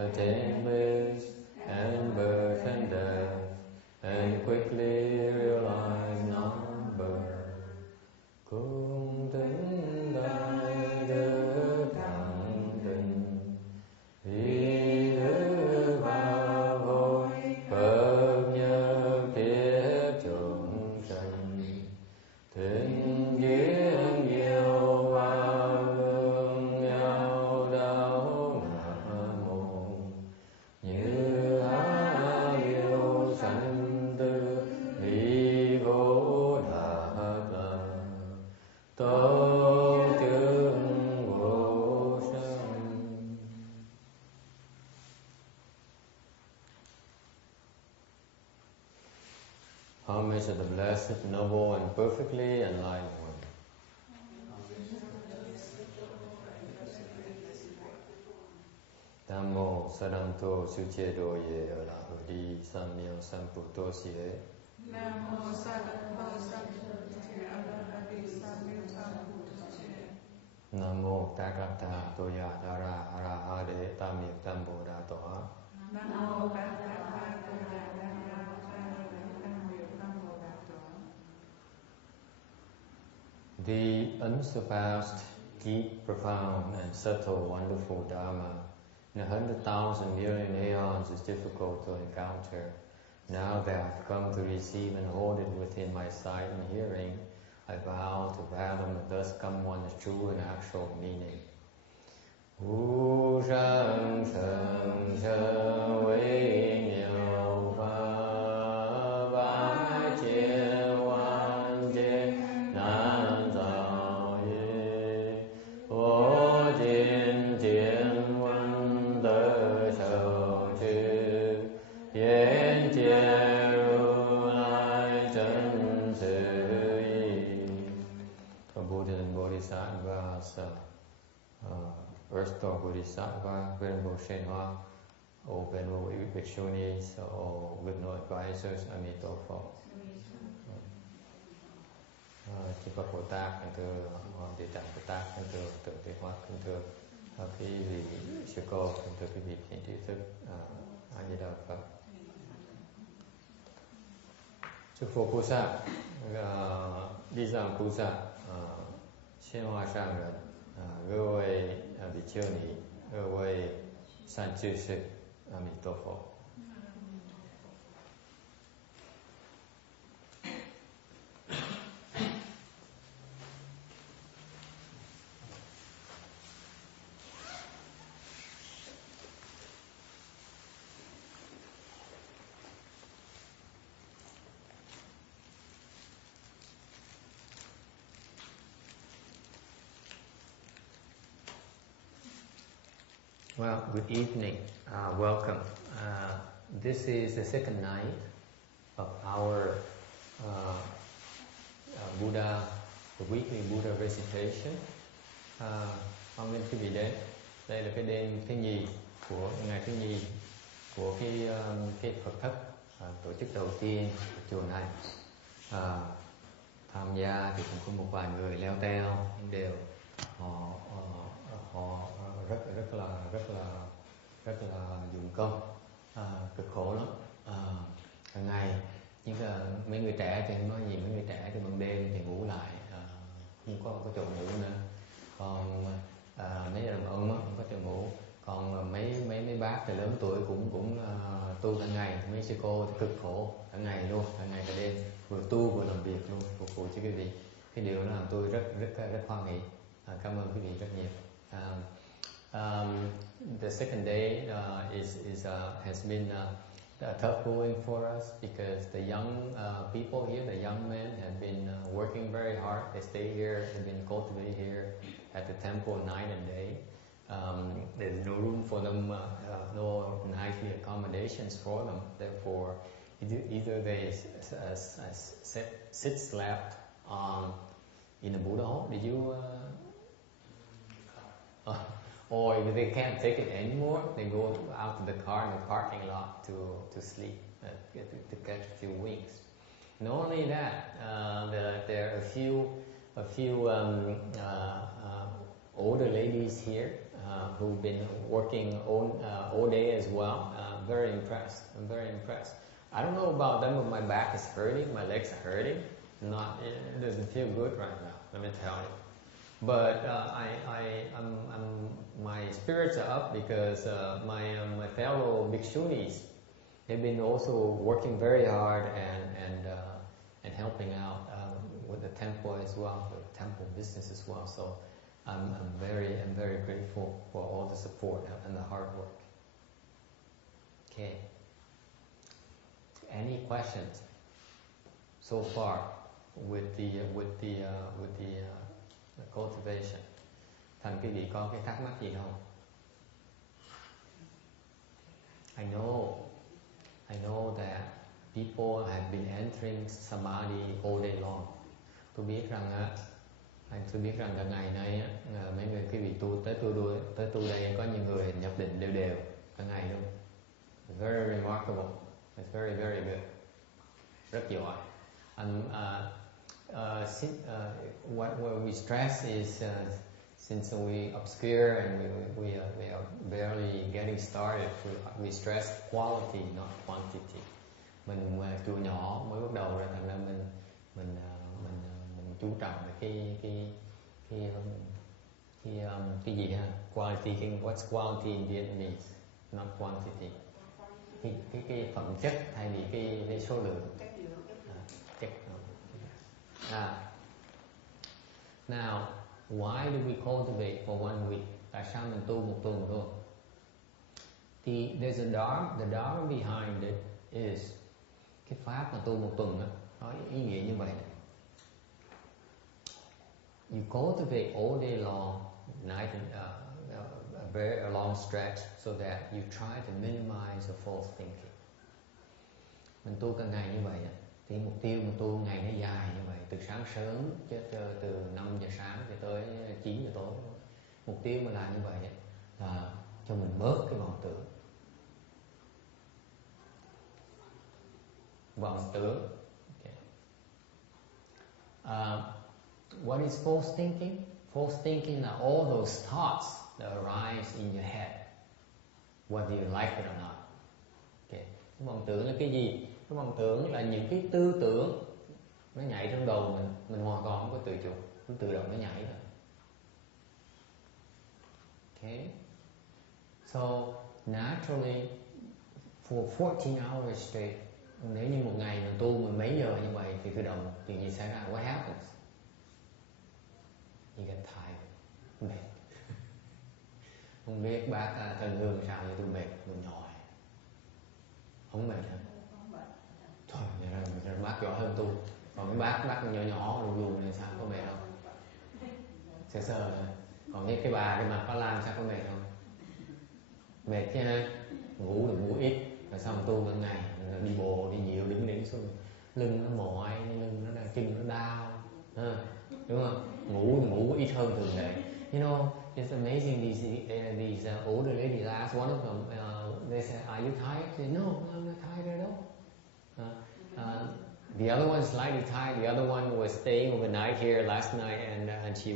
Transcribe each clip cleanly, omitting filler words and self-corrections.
attain bliss and birth and death, and quickly realize non-birth. Cung kính đại đức đẳng tình, ý thức ba vui, Phật nhất thiết chúng sanh, thịnh kiến nhiều ba hương nhau đạo ngã môn, như há liêu sanh tư ly vô đà tạng, tâu chứng vô sanh. Homage to the blessed, noble, and perfectly enlightened one. Nam mô Saranto Suchedoye Arahudi Samyo Samputosie. Nam mô Saranto Suchedoye Arahudi Samyo Samputosie. Nam mô Takkata Toyatara Arahade Tamik Tamboda Toha. Nam mô Takkata Toyatara Arahade Tamik Tamboda Toha. The unsurpassed, deep, profound, and subtle, wonderful Dharma in 100,000 million aeons is difficult to encounter. Now that I've come to receive and hold it within my sight and hearing, I vow to fathom the thus come one's true and actual meaning. Wu shang sheng sheng wei niao fa ba jie wan jie nan zao ye wo jin jien wan de shou chu yan jie ru lai chân sư yi. For Buddha and Bodhisattvas, Earth Store Bodhisattva, Venerable Shenhua, all Venerable Bhikshunis, all good no advisors, Amitofo. Chư Phật Bồ Tát, kính thưa Địa Tạng Bồ Tát, kính thưa Tượng Thế Hoa, kính thưa quý vị sư cô, kính thưa quý vị thiện tri thức, A Di Đà Phật. Chư Phật Bồ Tát, Di Giang Bồ Tát, Shenhua Sang人。各位比丘尼，各位善知识，阿弥陀佛。Well, good evening. Welcome. This is the second night of our Buddha, the weekly Buddha recitation. Hoan nghênh quý vị đến. Đây là cái đêm thứ nhì của ngày thứ nhì của cái Phật thất tổ chức đầu tiên của chùa này. Tham gia thì cũng có một vài người leo teo, nhưng đều họ rất là dụng công, cực khổ lắm hàng ngày. Nhưng mấy người trẻ thì không nói gì, mấy người trẻ thì ban đêm thì ngủ lại, không có chỗ ngủ nữa. Còn mấy đàn ông không có chỗ ngủ. Còn mấy bác thì lớn tuổi cũng tu cả ngày. Mấy sư cô thì cực khổ cả ngày luôn, cả ngày cả đêm, vừa tu vừa làm việc luôn, phục vụ cho quý vị. Cái điều đó làm tôi rất hoan hỷ. Cảm ơn quý vị rất nhiều. The second day has been tough going for us because the young people here, the young men, have been working very hard. They stay here, have been cultivated here at the temple night and day. There's no room for them, no nightly accommodations for them. Therefore, either they slept in a Buddha hall. Did you? Or if they can't take it anymore, they go out to the car in the parking lot to sleep, to catch a few winks. Not only that, there are a few older ladies here who've been working all day as well. Very impressed. I'm very impressed. I don't know about them, but my back is hurting, my legs are hurting. It doesn't feel good right now. Let me tell you. But my spirits are up because my fellow bhikshunis, they've been also working very hard and helping out with the temple as well, with the temple business as well. So I'm very grateful for all the support and the hard work. Okay. Any questions so far with the cultivation? Thành quý vị có cái thắc mắc gì không? I know that people have been entering samadhi all day long. Tôi biết rằng cả ngày nay mấy người quý vị tu tới tu đây có những người nhập định đều cả ngày luôn. It's very remarkable. It's very good. Rất giỏi. What we stress is since we obscure and we are barely getting started, we stress quality, not quantity. Mình chùa nhỏ mới bắt đầu ra, thành ra mình chú trọng về cái gì ha? Quality. What's quality in Vietnamese? Not quantity. Cái phẩm chất thay vì cái số lượng. Chất. Now, why do we cultivate for 1 week? Tại sao mình tu một tuần luôn? There's the dharma behind it is cái pháp mà tu một tuần đó, có ý nghĩa như vậy. You cultivate all day long, night and a very long stretch, so that you try to minimize the false thinking. Mình tu cả ngày như vậy, thì mục tiêu mình tu ngày nó dài như vậy, từ sáng sớm từ 5 giờ sáng cho tới 9 giờ tối. Mục tiêu mình làm như vậy là cho mình bớt cái vọng tưởng. Vọng tưởng. What is false thinking? False thinking are all those thoughts that arise in your head, whether you like it or not. Okay. Vọng tưởng là cái gì? Cái vọng tưởng là những cái tư tưởng nó nhảy trong đầu mình hoàn toàn không có tự chủ, nó tự động nó nhảy rồi. Okay. So naturally, for 14 hours straight, nếu như một ngày mình tu mình mấy giờ như vậy thì tự động chuyện gì xảy ra? What happens? You get tired, mệt. Không biết bác Thân Hương sao như tôi mệt, tôi nhòi. Không mệt hả? Thôi, bác giỏi hơn tôi. Còn cái bác nhỏ lùn này sao có mệt không? Sơ thôi. Còn cái bà cái mặt có làm sao có mệt không? Mệt chứ ha. Ngủ được ngủ ít, rồi xong tu cả ngày, đi bộ, đi nhiều, đứng xuống, lưng nó mỏi, chân nó đau, đúng không? Ngủ ít hơn thường lệ. You know, it's amazing these older ladies. I asked one of them, they said, "Are you tired?" I said, "No, I'm not tired at all." The other one's slightly tired. The other one was staying overnight here last night, and she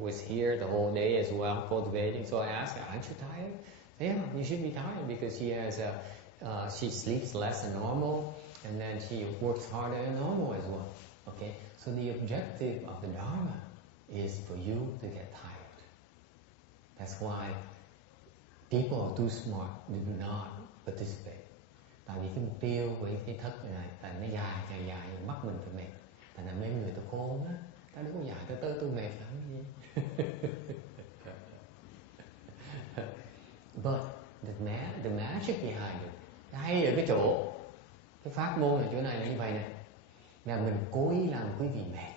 was here the whole day as well, cultivating. So I asked her, "Aren't you tired?" Yeah, you should be tired because she sleeps less than normal, and then she works harder than normal as well. Okay, so the objective of the Dharma is for you to get tired. That's why people are too smart do not participate. Tại vì cái mục tiêu của cái thất này tại nó dài mắt mình phải mệt. Tại là mấy người tôi khôn á, ta đứng có dài tôi mệt lắm gì. But the magic behind it, hay ở cái chỗ cái pháp môn ở chỗ này là như vậy này, là mình cố ý làm quý vị mệt.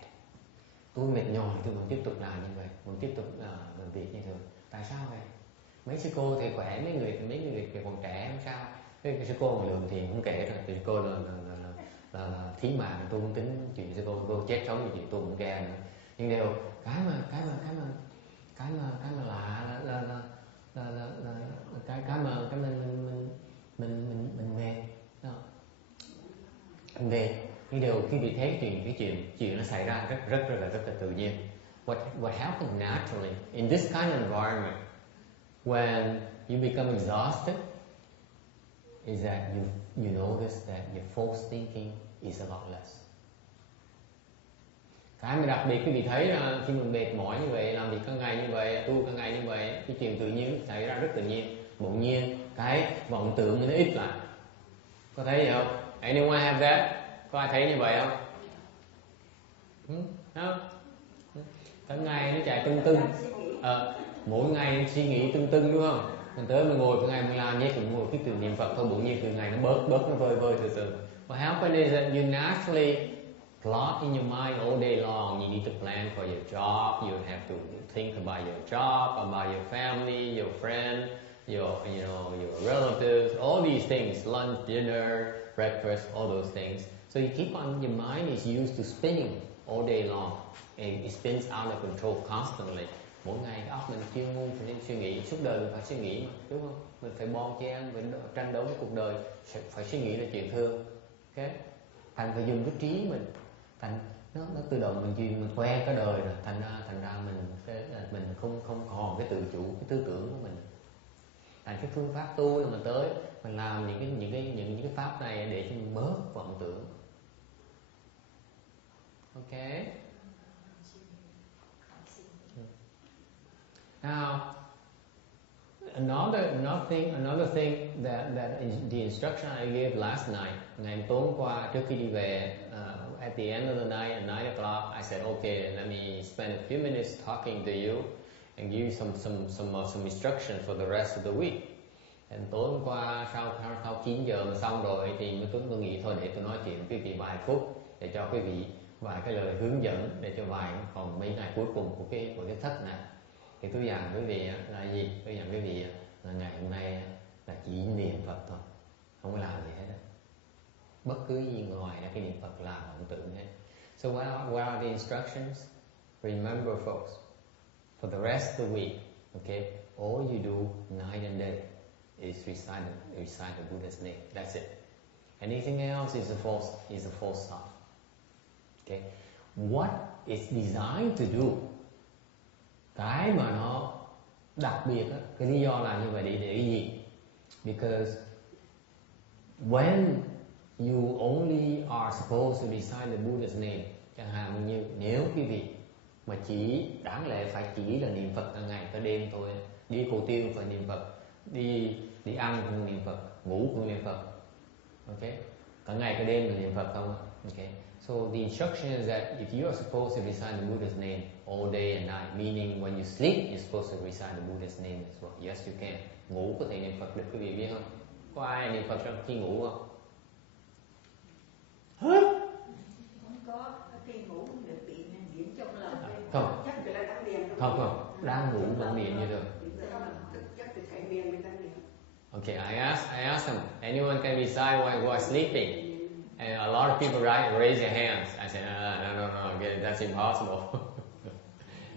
Tôi mệt nhòi tôi vẫn tiếp tục làm như vậy, vẫn tiếp tục làm việc như thường. Tại sao vậy? Mấy sư cô thì khỏe, mấy người còn trẻ không sao. Cái sư cô mà lượng thì không kể rồi, thì cô là thí mạng, tôi không tính chuyện sư cô chết sống thì chuyện tôi cũng ghe nữa. Nhưng đều cái mà lạ là cái mình mệt. Mệt. Nhưng đều khi bị thấy chuyện nó xảy ra rất là tự nhiên. What happens naturally in this kind of environment, when you become exhausted, is that you notice that your false thinking is a lot less. Cái mà đặc biệt quý vị thấy là khi mình mệt mỏi như vậy, làm việc cả ngày như vậy, tu cả ngày như vậy, cái chuyện tự nhiên xảy ra rất tự nhiên. Bỗng nhiên cái vọng tưởng nó ít lại. Có thấy gì không? Anyone have that? Có ai thấy như vậy không? Không? Cả ngày nó chạy tưng tưng. Mỗi ngày suy nghĩ tưng tưng đúng không? Mình tới mình ngồi cả ngày mình làm như cũng ngồi cái từ niệm Phật thôi, bỗng nhiên từ ngày nó bớt nó vơi từ từ. What happens is that you naturally plot in your mind all day long. You need to plan for your job. You have to think about your job, about your family, your friend, your relatives, all these things, lunch, dinner, breakfast, all those things. So you keep on, your mind is used to spinning all day long, and it spins out of control constantly. Mỗi ngày cái óc mình chuyên môn phải suy nghĩ, suốt đời mình phải suy nghĩ mà, đúng không? Mình phải bon chen, phải tranh đấu với cuộc đời, phải suy nghĩ là chuyện thương, okay? Thành phải dùng cái trí mình, thành nó tự động mình quen cái đời rồi, thành ra mình không còn cái tự chủ, cái tư tưởng của mình. Thành cái phương pháp tu là mình tới mình làm những cái pháp này để cho mình bớt vọng tưởng. Okay. Now, another thing that the instruction I gave last night, ngày tối qua trước khi đi về, at the end of the night at 9 o'clock, I said, okay, let me spend a few minutes talking to you and give you some instruction for the rest of the week. And tối hôm qua sau 9 giờ mà xong rồi thì tôi nghĩ thôi để tôi nói chuyện với quý vị vài phút để cho quý vị vài cái lời hướng dẫn để cho còn mấy ngày cuối cùng của cái thất này. Thì tôi dặn quý vị là gì? Tôi dặn quý vị là ngày hôm nay là chỉ niệm Phật thôi, không có làm gì hết. Bất cứ gì ngoài là cái niệm Phật làm vọng tưởng hết. So what are the instructions? Remember, folks, for the rest of the week, okay, all you do night and day is recite the Buddha's name. That's it. Anything else is a false thought. Okay, what it's designed to do, cái mà nó đặc biệt á, cái lý do làm như vậy để cái gì? Because when you only are supposed to recite the Buddha's name, chẳng hạn như nếu quý vị mà chỉ đáng lẽ phải chỉ là niệm Phật cả ngày cả đêm thôi, đi cầu tiêu phải niệm Phật, đi ăn cũng niệm Phật, ngủ cũng niệm Phật, okay, cả ngày cả đêm là niệm Phật không? Okay. So the instruction is that if you are supposed to recite the Buddha's name all day and night, meaning when you sleep, you're supposed to recite the Buddha's name as well. Yes, you can. Ngủ có thể niệm Phật được, quý vị biết không? Có ai niệm Phật trong khi ngủ không? Không có, khi ngủ được bị nhiễm trong lòng. Không. Chắc là đang niệm. Không, đang ngủ vẫn niệm như thường. Okay, I asked them, anyone can recite while sleeping? And a lot of people raise their hands. I said, no, that's impossible.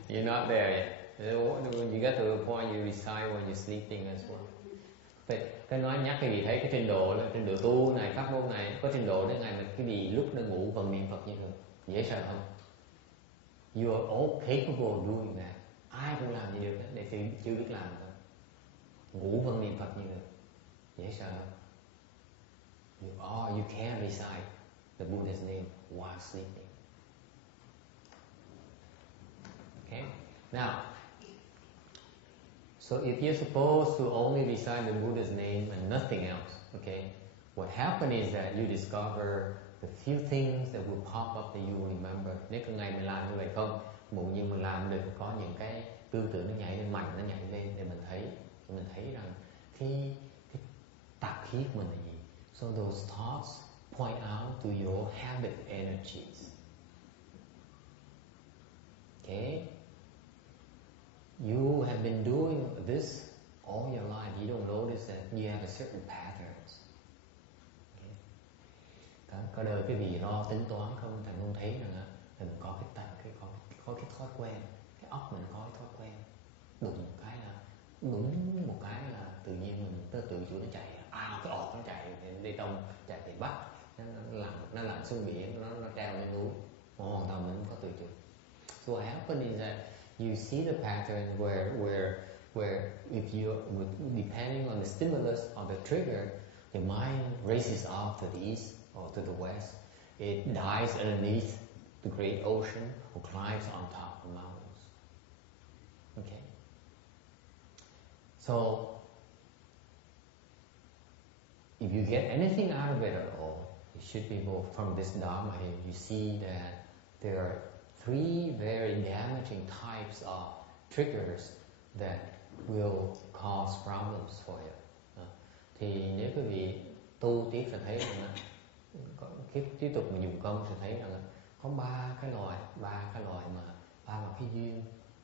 You're not there yet. You get to the point you recite when you're sleeping as well. Cái nói nhắc cái vị thấy cái trình độ tu này, pháp môn này có trình độ đến ngày mà cái vị lúc nó ngủ vẫn niệm Phật như thường. Dễ sợ không? You are all capable of doing that. Ai cũng làm gì được để chưa biết làm thôi. Ngủ vẫn niệm Phật như thường. Dễ sợ không? You can recite the Buddha's name while sleeping. Okay? Now, so if you're supposed to only recite the Buddha's name and nothing else, okay, what happens is that you discover the few things that will pop up that you will remember. Nếu cái ngày mình làm như vậy không, bỗng nhiên mình làm được có những cái tư tưởng nó nhảy lên, mạnh nó nhảy lên để mình thấy rằng cái tạp khí của mình là gì. So those thoughts point out to your habit energies. Okay? You have been doing this all your life. You don't notice that you have a certain patterns. Okay? Có đời cái vị lo tính toán không, thành không thấy rằng mình có cái thói quen, cái óc mình có cái thói quen. Đúng một cái là tự nhiên mình tự chủ nó chạy, cái ọt nó chạy đi đông, chạy về bắc, nó lặn xuống biển, nó treo lên núi, hoàn toàn mình không có tự chủ. So what happens is that you see the pattern where where if you, depending on the stimulus or the trigger, the mind races off to the east or to the west. It dives underneath the great ocean or climbs on top of the mountains. Okay? So, if you get anything out of it at all, it should be more from this Dharma here. You see that there are 3 very damaging types of triggers that will cause problems for you. Thì nếu quý vị tu tiếp sẽ thấy rằng tiếp tục mà dùng công sẽ thấy rằng có ba cái loại mà ba mặt cái duyên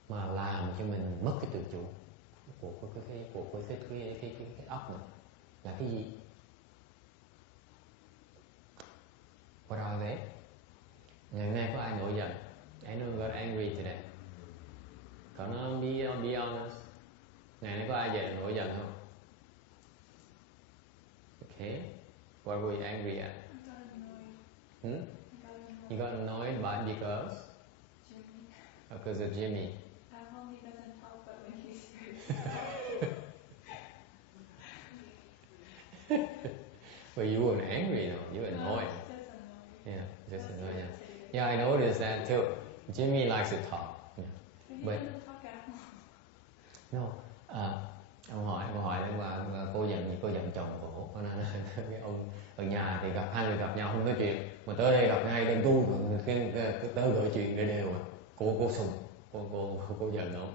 mà làm cho mình mất cái tự chủ của cái óc mình. Là cái gì? What are they? Ngày hôm nay có ai nổi giận? Anyone got angry today? Có nó be honest. Ngày nay có ai nổi giận không? Okay. What were you angry at? I got annoyed. You got annoyed by because? Jimmy. Because of Jimmy. At home he doesn't help but when he's Well, you weren't angry though. You were annoyed. Just annoyed. Yeah, just annoyed. Yeah, I noticed that too. Jimmy likes to talk. Yeah. But he doesn't talk at home. No. Ông hỏi là cô giận chồng cổ, cho nên là cái ông ở nhà thì hai người gặp nhau không nói chuyện, mà tới đây gặp ngay bên tu cái tới gợi chuyện để đều. Cô sùng, cô giận ông.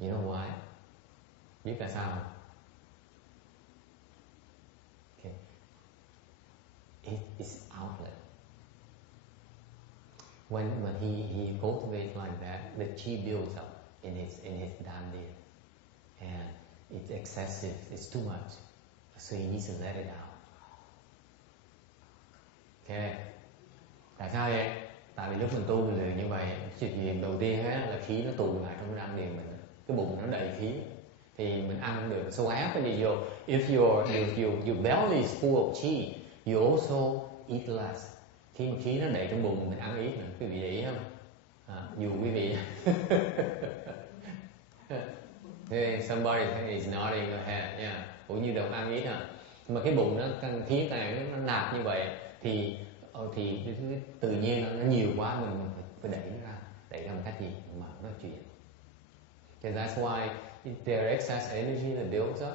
You know why? Biết tại sao không? Okay. It is outlet. When he cultivates like that, the chi builds up in his dandiya. And it's excessive, it's too much. So he needs to let it out. Okay. Tại sao vậy? Tại vì lúc mình tu mình luyện như vậy, chuyện đầu tiên á là khí nó tụ lại trong răng điền mình. Cái bụng nó đầy khí. Thì mình ăn không được. So after if your belly is full of chi, you also eat less. Khi mà khí nó đầy trong bụng mình ăn ít nữa. Quý vị để ý không? Dù quý vị somebody is nodding your head, yeah. Cũng như đồng ăn ít hả? Mà cái bụng nó khí càng nó nạp như vậy thì tự nhiên nó nhiều quá mình phải đẩy nó ra một cách gì mà nói chuyện. So that's why there excess energy that builds up,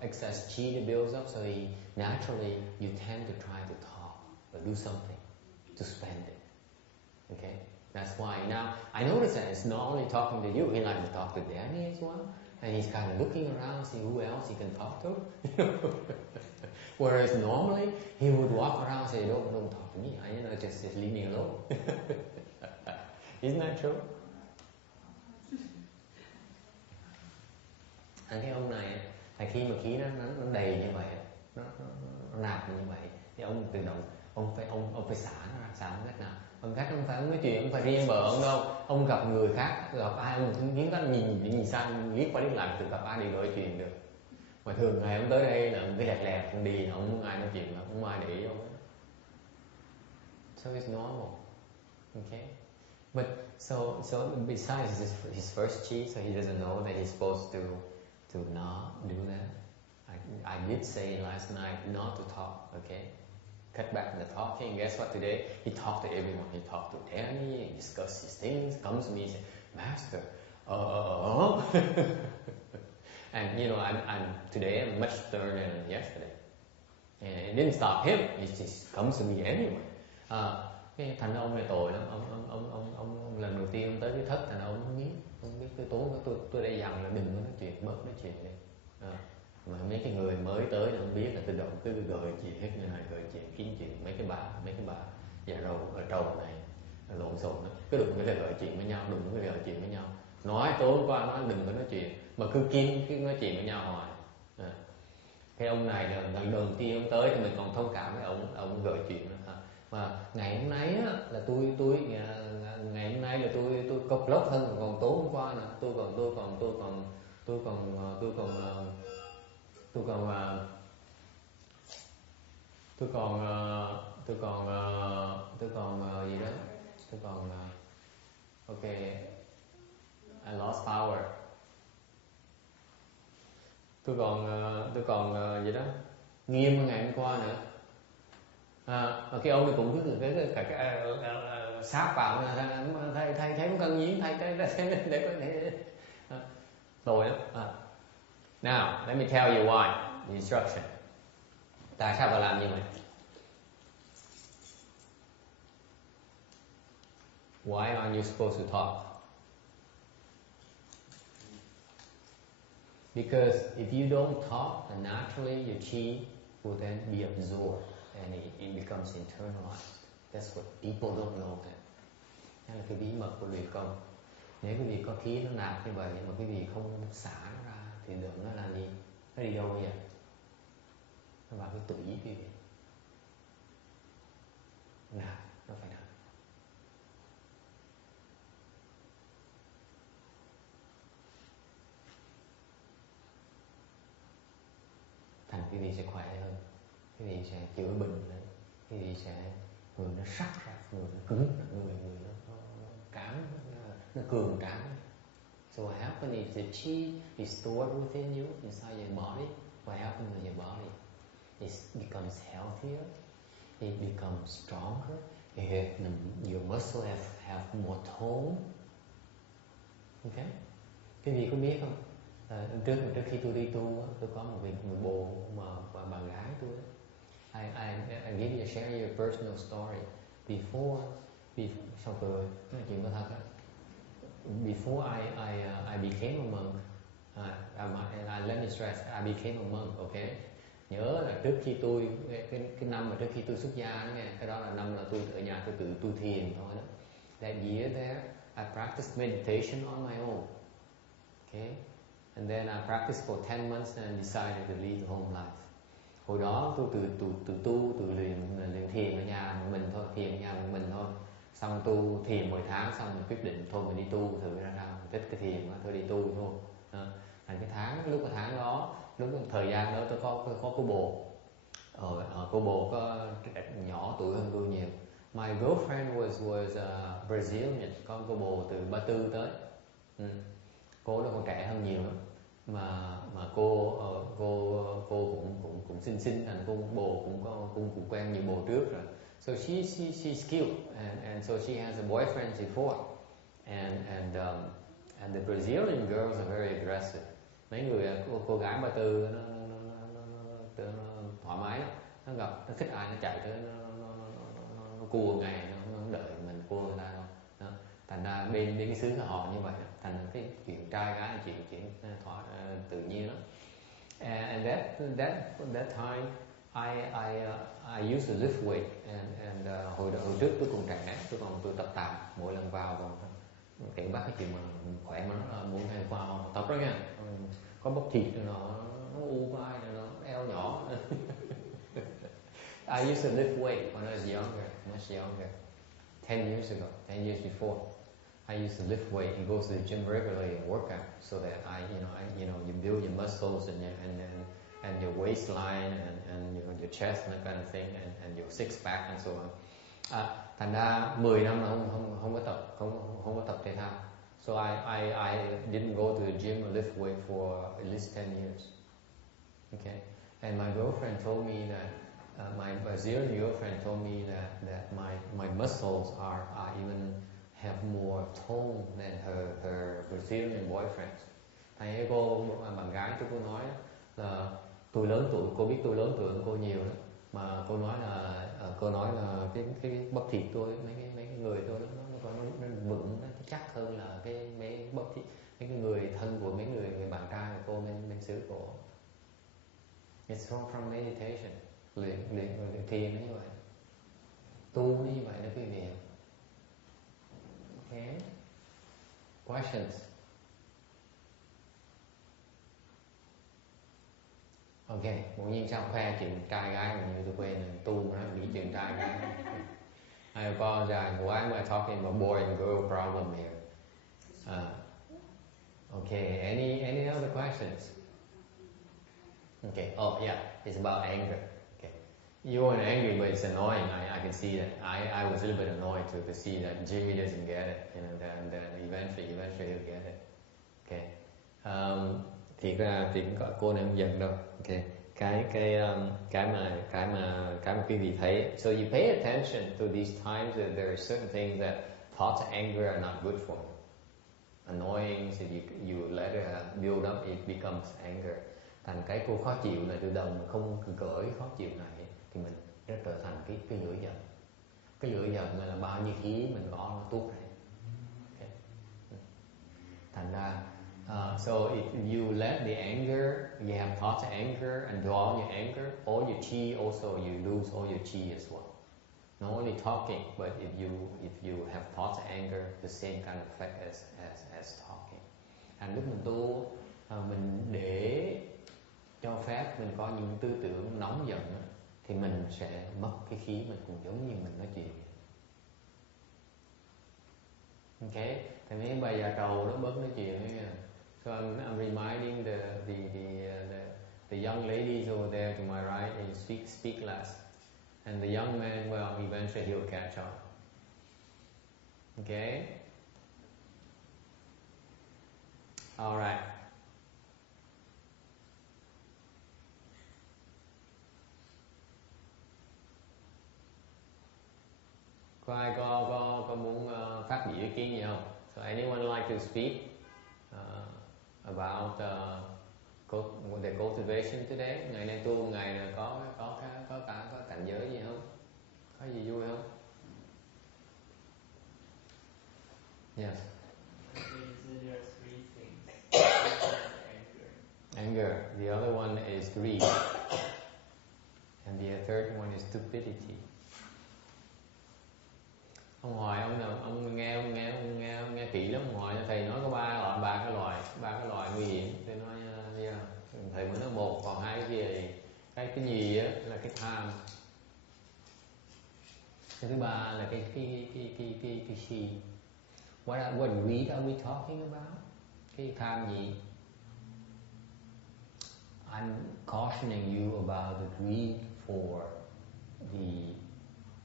excess chi that builds up, so naturally you tend to try to talk or do something to spend it. Okay? That's why now I notice that it's not only talking to you, he likes to talk to Danny as well. And he's kind of looking around, see who else he can talk to. Whereas normally he would walk around and say, don't talk to me, just leave me alone. Isn't that true? Cái ông này là khi mà khí nó đầy như vậy, nó nạp như vậy, thì ông tự động ông phải xả nó ra, xả cách nào? Bằng cách không phải ông nói chuyện, không phải riêng vợ ông đâu. Ông gặp người khác, gặp ai ông cũng kiến cách nhìn sang, liếc qua liếc lại, từ gặp ai đều nói chuyện được. Mà thường ngày ông tới đây là ông cứ lẹt ông đi, ông không ai nói chuyện, không ai để ý ông. So it's normal, okay? But so besides his first chi, so he doesn't know that he's supposed to not do that. I did say last night not to talk, okay? Cut back the talking. Guess what? Today he talked to everyone. He talked to Danny. He discussed his things. Comes to me and says, "Master, and today I'm much sterner than yesterday. And it didn't stop him. He just comes to me anyway. Cái thành ông này tội lắm. Ông lần đầu tiên ông tới cái thất, thành ông không biết cái tôi đây dặn là đừng có nói chuyện, bớt nói chuyện đi. Mà mấy cái người mới tới không biết là tự động cứ gợi chuyện hết, như này gợi chuyện kiếm chuyện, mấy cái bà già trầu này lộn xộn đó, cứ đừng có gợi chuyện với nhau, đừng có gợi chuyện với nhau, nói tối hôm qua nói đừng có nói chuyện mà cứ nói chuyện với nhau hoài. Cái ông này là lần đầu tiên ông tới thì mình còn thông cảm với ông gợi chuyện đó. Mà ngày hôm nay á là tôi có blog hơn, còn tối hôm qua nè tôi còn okay, I lost power. tôi còn gì đó nghiêm hơn ngày hôm qua nữa. Mà cái ông này cũng cứ cái sáp vào thầy không cần nhiễm, thầy để có thể rồi đó. Now let me tell you why the instruction. Tại sao phải làm như vậy? Why aren't you supposed to talk? Because if you don't talk, then naturally your chi will then be absorbed and it becomes internalized. That's what people don't know. Đó là cái bí mật của luyện công. Nếu quý vị có khí nó nạp như vậy mà quý vị không xả nó ra thì đường nó là gì? Nó đi đâu vậy? Nó vào cái tủy quý vị. Nạp, nó phải nạp. Thành quý vị sẽ khỏe hơn, quý vị sẽ chữa bệnh lên, quý vị sẽ người nó sắc ra, người nó cứng ra, người nó cám, nó cường tráng. So what happens is the chi is stored within you, inside your body. What happens with your body? It becomes healthier, it becomes stronger. Your muscle have more tone. Okay? Quý vị có biết không? Trước khi tôi đi tu, tôi có một bộ mà bạn gái tôi. I give you share your personal story. Before sau rồi nói chuyện có thật á. Before I became a monk, let me stress, I became a monk, okay? Nhớ là trước khi tôi cái năm mà trước khi tôi xuất gia đó nghe, cái đó là năm là tôi ở nhà tôi tự tu thiền thôi đó. That year there, I practiced meditation on my own, okay? And then I practiced for 10 months and decided to leave the home life. Hồi đó tôi tự luyện thiền ở nhà mình thôi, thiền ở nhà mình thôi. Xong tu thiền 10 tháng xong mình quyết định thôi mình đi tu thử ra sao, thích cái thiền đó, thôi đi tu thôi. Thành lúc cái tháng đó, lúc thời gian đó tôi có cô bồ. Cô bồ có nhỏ tuổi hơn tôi nhiều. My girlfriend was Brazilian, con cô bồ từ Ba Tư tới. Cô đó còn trẻ hơn nhiều lắm. Mà cô cũng xinh thành cô bồ cũng quen nhiều bồ trước rồi. So she's cute and so she has a boyfriend before and the Brazilian girls are very aggressive. Mấy người cô gái Ba Tư nó thoải mái lắm, nó gặp nó thích ai nó chạy tới nó cua ngày nó đợi mình cua người ta thôi. Thành ra bên cái xứ họ như vậy, thành cái chuyện trai gái là chuyện tự nhiên lắm. And that time I used to lift weight and hồi trước tôi còn trẻ, tôi tập tạ, mỗi lần vào còn kể bác cái chuyện mà khỏe mà nó là muốn ngày qua tập đó nha, có bắp thịt rồi nó u vai rồi nó eo nhỏ. I used to lift weight when I was younger, much younger, 10 years ago, 10 years before. I used to lift weight and go to the gym regularly and work out so that you build your muscles and your waistline and your chest and that kind of thing and your six pack and so on. Thành ra 10 năm là không có tập thể thao. So I didn't go to the gym or lift weight for at least 10 years. Okay, and my girlfriend told me that my Brazilian girlfriend told me that my muscles are even have more tone than her Brazilian boyfriend. Thầy cô bạn gái tôi có nói là tôi lớn tuổi, cô biết tôi lớn tuổi hơn cô nhiều đó, mà cô nói là cái bắp thịt tôi, mấy cái người tôi nó vững, nó chắc hơn là mấy bắp thịt mấy cái người thân của mấy người bạn trai của cô bên xứ cổ. It's from meditation, luyện thiền nó như vậy, tu nó như vậy đó quý vị. Okay. Questions? Okay, ngẫu nhiên sao khoe chuyện trai gái mà như tôi quên tu nó bị chuyện trai gái. I apologize. Why am I talking about boy and girl problem here? Okay. Any other questions? Okay. Oh yeah, it's about anger. Okay. You weren't angry, but it's annoying. I can see that. I was a little bit annoyed to see that Jimmy doesn't get it. Then eventually he'll get it. Okay. Thiệt ra thì cũng cô này không giận đâu. Okay. Cái mà quý vị thấy. So you pay attention to these times that there are certain things that thoughts of anger are not good for you. Annoying, so you let it build up, it becomes anger. Thành cái cô khó chịu này từ đầu mà không cởi khó chịu này thì mình nó trở thành cái lửa giận. Cái lửa giận là bao nhiêu khí mình có nó tuốt này. Okay. Thành ra so if you let the anger, you have thoughts of anger and draw your anger, all your chi also you lose all your chi as well. Not only talking, but if you have thoughts of anger, the same kind of effect as talking. Thành lúc mình tu, mình để cho phép mình có những tư tưởng nóng giận thì mình sẽ mất cái khí, mình cũng giống như mình nói chuyện. Okay, thì mấy bà già trầu nó bớt nói chuyện ấy. So I'm reminding the young ladies over there to my right, they speak less, and the young man, well, eventually he'll catch up. Okay, all right. Có ai có muốn phát biểu ý kiến gì không? So anyone like to speak about the cultivation today? Ngày nay tu ngày này có cảnh giới gì không? Có gì vui không? Yes. There are three things. Anger. The other one is greed, and the third one is stupidity. Ông Hoài ông nghe kỹ lắm. Ông Hoài thầy nói có ba cái loại nguy hiểm. Tôi nói thầy mới nói một, còn hai cái kia thì cái nhì á là cái tham, cái thứ ba là cái si. What greed are we talking about? Cái tham gì? I'm cautioning you about the greed for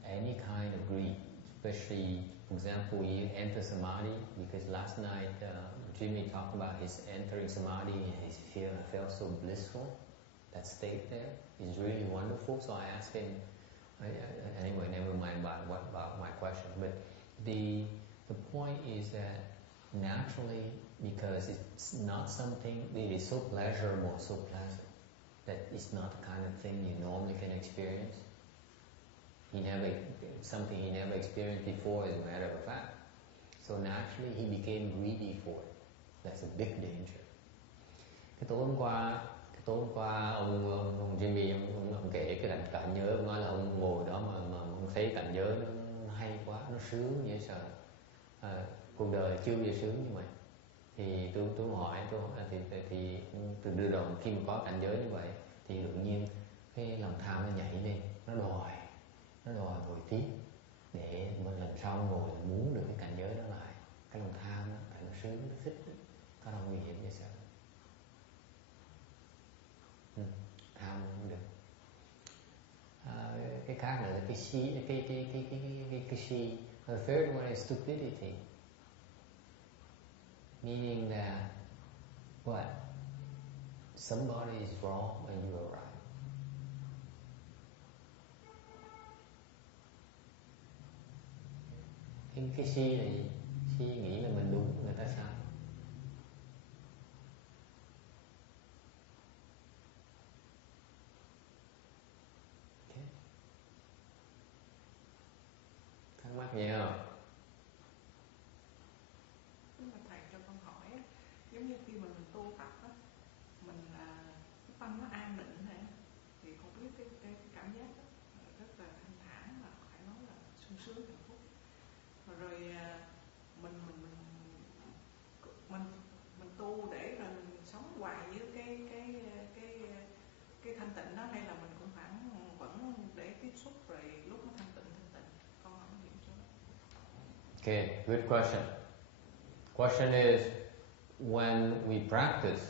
any kind of greed. Especially, for example, you enter samadhi, because last night Jimmy talked about his entering samadhi and he felt so blissful. That state there is really wonderful. So I asked him, anyway, never mind about my question. But the point is that naturally, because it's not something that is so pleasurable, so pleasant, that it's not the kind of thing you normally can experience. Something he never experienced before, as a matter of fact. So naturally he became greedy for it. That's a big danger. Cái tối hôm qua ông Jimmy ông kể cái cảnh giới, ông nói là ông ngồi đó mà ông thấy cảnh giới nó hay quá, nó sướng dễ sợ. Cuộc đời chưa bao giờ sướng như vậy. Thì tôi hỏi thì từ đầu khi mà có cảnh giới như vậy thì tự nhiên cái lòng tham nó nhảy lên, nó đòi ngồi tiếp để lần sau ngồi muốn được cái cảnh giới đó lại. Cái lòng tham đó, tại nó sướng, nó thích, có đâu nguy hiểm vậy sao? Tham không được. Cái khác nữa là cái si, cái si. The third one is stupidity, meaning that what? Somebody is wrong and you are right. Cái si này, si nghĩ là mình đúng, người ta sai. Okay. Thắc mắc gì không? Nếu mà thầy cho con hỏi, giống như khi mà mình tu tập á, mình cái tâm nó an định này, thì con biết cái cảm giác đó, rất là thanh thản, và phải nói là sung sướng hạnh phúc. Rồi mình tu để rồi mình sống hoài với cái thanh tịnh đó, hay là mình cũng vẫn để tiếp xúc rồi lúc nó thanh tịnh. Con không hiểu cho đó. Okay, good question. Question is, when we practice,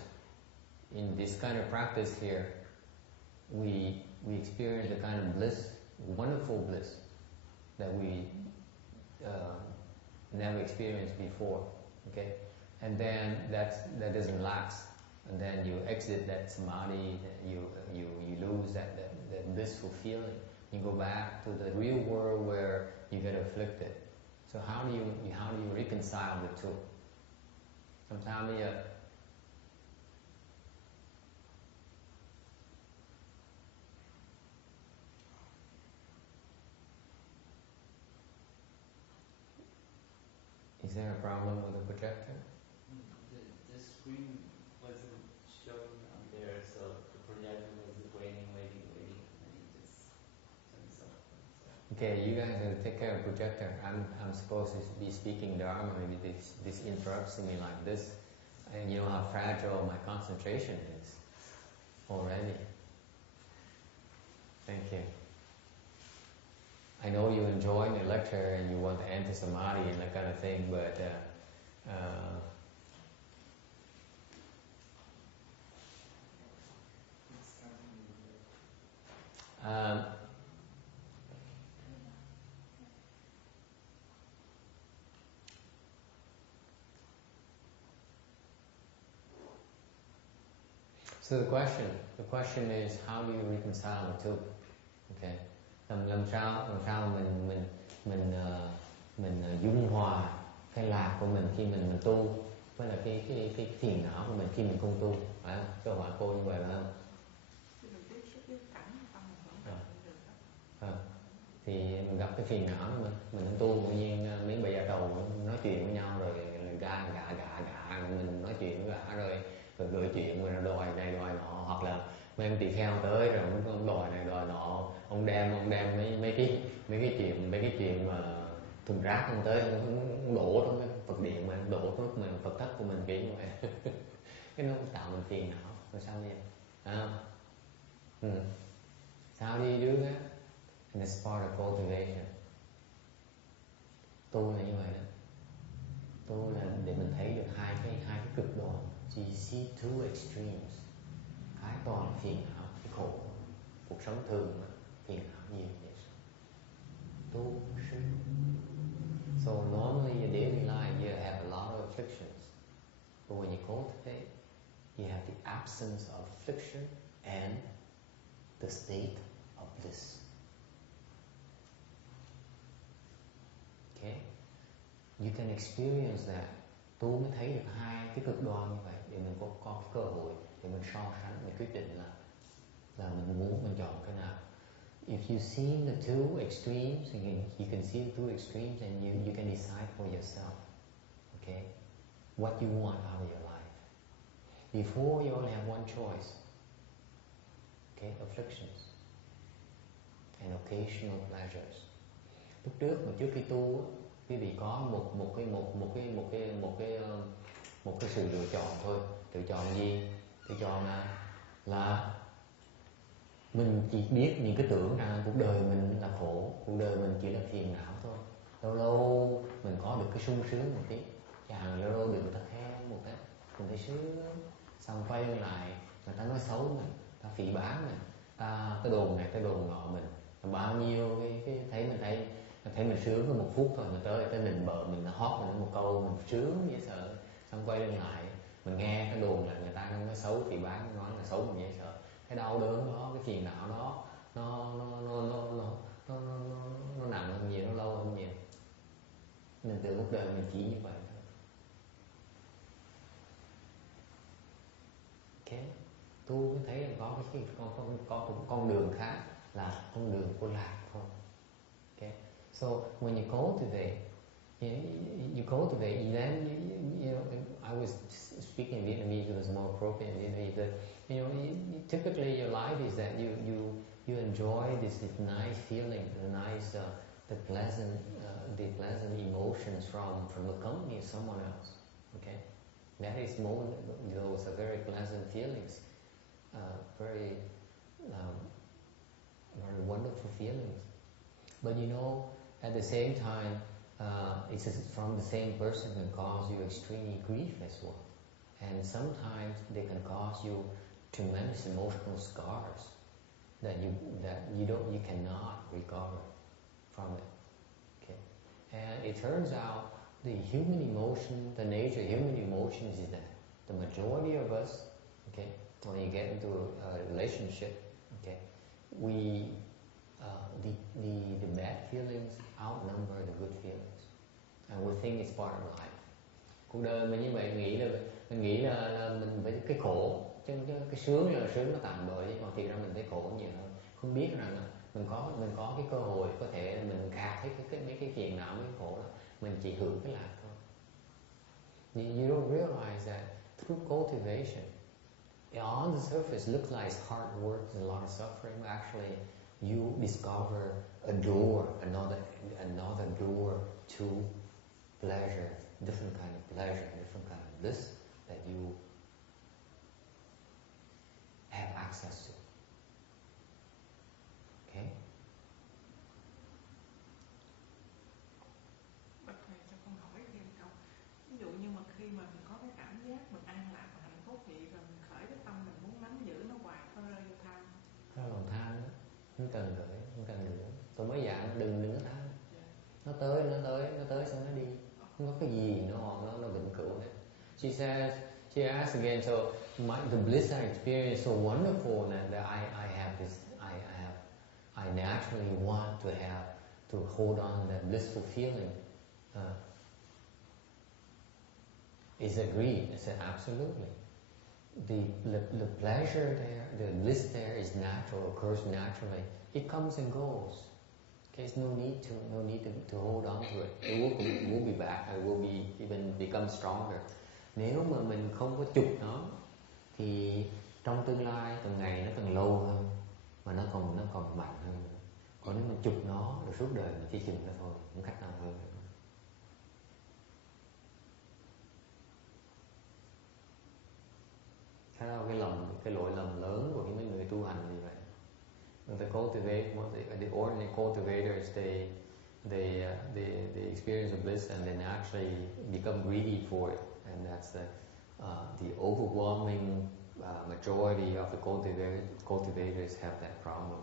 in this kind of practice here, we experience a kind of bliss, wonderful bliss, that we never experienced before. Okay, and then that doesn't last. and then you exit that samadhi, you lose that blissful feeling. You go back to the real world where you get afflicted. So how do you reconcile the two? Sometimes bây giờ is there a problem with the projector? The screen wasn't showing on there, so the projector was waiting, and it just turns off. Okay, you guys have to take care of projector. I'm supposed to be speaking Dharma. Maybe this interrupts me like this, and you know how fragile my concentration is already. Thank you. I know you enjoy the lecture and you want to enter samadhi and that kind of thing, but so the question is, how do you reconcile the two? Okay, làm sao mình dung hòa cái lạc của mình khi mình tu với là cái phiền não của mình khi mình không tu, phải không? Câu hỏi cô như vậy phải không? Thì mình gặp cái phiền não của mình không tu, tự nhiên mấy bà già đầu nói chuyện với nhau rồi gạ mình nói chuyện với gã rồi gợi chuyện rồi đòi này đòi nọ, hoặc là mấy ông tỳ kheo tới rồi ông đòi này đòi nọ, ông đem mấy cái chuyện mà thùng rác ông tới ông đổ trong cái Phật điện mà đổ trong lúc mình Phật thất của mình kiểu như vậy. Cái nó tạo mình phiền não rồi sao vậy? How do you do that? And it's part of cultivation. Tu là như vậy đó. Tu là để mình thấy được hai cái cực đoan. So you see two extremes. Cái toàn phiền não, cái khổ. Cuộc sống thường mà phiền não nhiều vậy. Tu sư. So normally your daily life you have a lot of afflictions. But when you cultivate, you have the absence of affliction and the state of bliss. Okay? You can experience that. Tu mới thấy được hai cái cực đoan như vậy để mình có cái cơ hội để mình so sánh, mình quyết định là mình muốn mình chọn cái nào. If you see the two extremes, you can see the two extremes and you can decide for yourself. Okay? What you want out of your life. Before you only have one choice. Okay? Afflictions and occasional pleasures. Lúc trước mà trước khi tu quý vị có một cái sự lựa chọn thôi. Lựa chọn gì? Lựa chọn là mình chỉ biết những cái tưởng rằng cuộc đời mình là khổ, cuộc đời mình chỉ là phiền não thôi. Lâu lâu mình có được cái sung sướng một tí, chẳng hạn lâu lâu được người ta khen một cái, mình thấy sướng. Xong quay lại người ta nói xấu mình, ta phỉ báng mình, ta cái đồn này cái đồn nọ mình, bao nhiêu cái thấy mình sướng có một phút thôi, mà tới nịnh bợ mình, nó hót mình một câu mình sướng dễ sợ. Xong quay lưng lại mình nghe cái đồn là người ta nói xấu phỉ báng, nói là xấu mình dễ sợ. Cái đau đớn đó, cái phiền não đó nó nặng hơn nhiều, nó lâu hơn nhiều. Mình tưởng cuộc đời mình chỉ như vậy thôi. Okay. Tu mới thấy là có cái con đường khác là con đường của lạc thôi. Okay. So when you cultivate, you cultivate, then you know, I was speaking in Vietnamese, it was more appropriate in Vietnamese, that you know, typically your life is that you enjoy this nice feeling, the pleasant emotions from the company of someone else. Okay, that is those are very pleasant feelings, very wonderful feelings. But you know, at the same time, it's from the same person can cause you extreme grief as well, and sometimes they can cause you tremendous emotional scars that you cannot recover from it. Okay, and it turns out the human emotion, the nature of human emotions is that the majority of us Okay, when you get into a relationship, okay, the bad feelings outnumber the good feelings, and we think it's part of life. Cuộc đời mình như vậy mình nghĩ là mình phải cái khổ, chứ cái sướng là sướng nó tạm bợ, chứ còn thiệt ra mình thấy khổ nhiều hơn. Không biết rằng là mình có cái cơ hội có thể mình gạt hết mấy cái phiền não, mấy cái khổ đó, mình chỉ hưởng cái lạc thôi. You don't realize that through cultivation, on the surface looks like hard work and a lot of suffering, but actually you discover a door, another door to pleasure, different kind of pleasure, different kind of bliss that you have access to. Okay? Bạch thầy cho con hỏi thêm câu. Ví dụ như mà khi mà mình có cái cảm giác mình an lạc và hạnh phúc vậy, rồi mình khởi cái tâm mình muốn nắm giữ nó hoài, có rơi vô tham. Đó là lòng tham đó. Không cần gửi, không cần gửi. Tôi mới dặn đừng có tham. Nó tới xong nó đi. Không có cái gì nó vĩnh cửu hết. She asked again, so the bliss I experience so wonderful that I have this, I naturally want to hold on to that blissful feeling. Is it greed? I said, absolutely. The pleasure there, the bliss there is natural, occurs naturally. It comes and goes. Okay, there's no need to hold on to it. It will be back. It will even become stronger. Nếu mà mình không có chụp nó, thì trong tương lai từng ngày nó càng lâu hơn, mà nó còn mạnh hơn nữa. Còn nếu mình chụp nó rồi suốt đời mình chỉ chừng nó thôi, không cách nào hơn nữa. Cái đó cái lỗi lầm lớn của những người tu hành như vậy. The ordinary cultivators, they experience the bliss and then actually become greedy for it, and that's the overwhelming majority of the cultivators have that problem.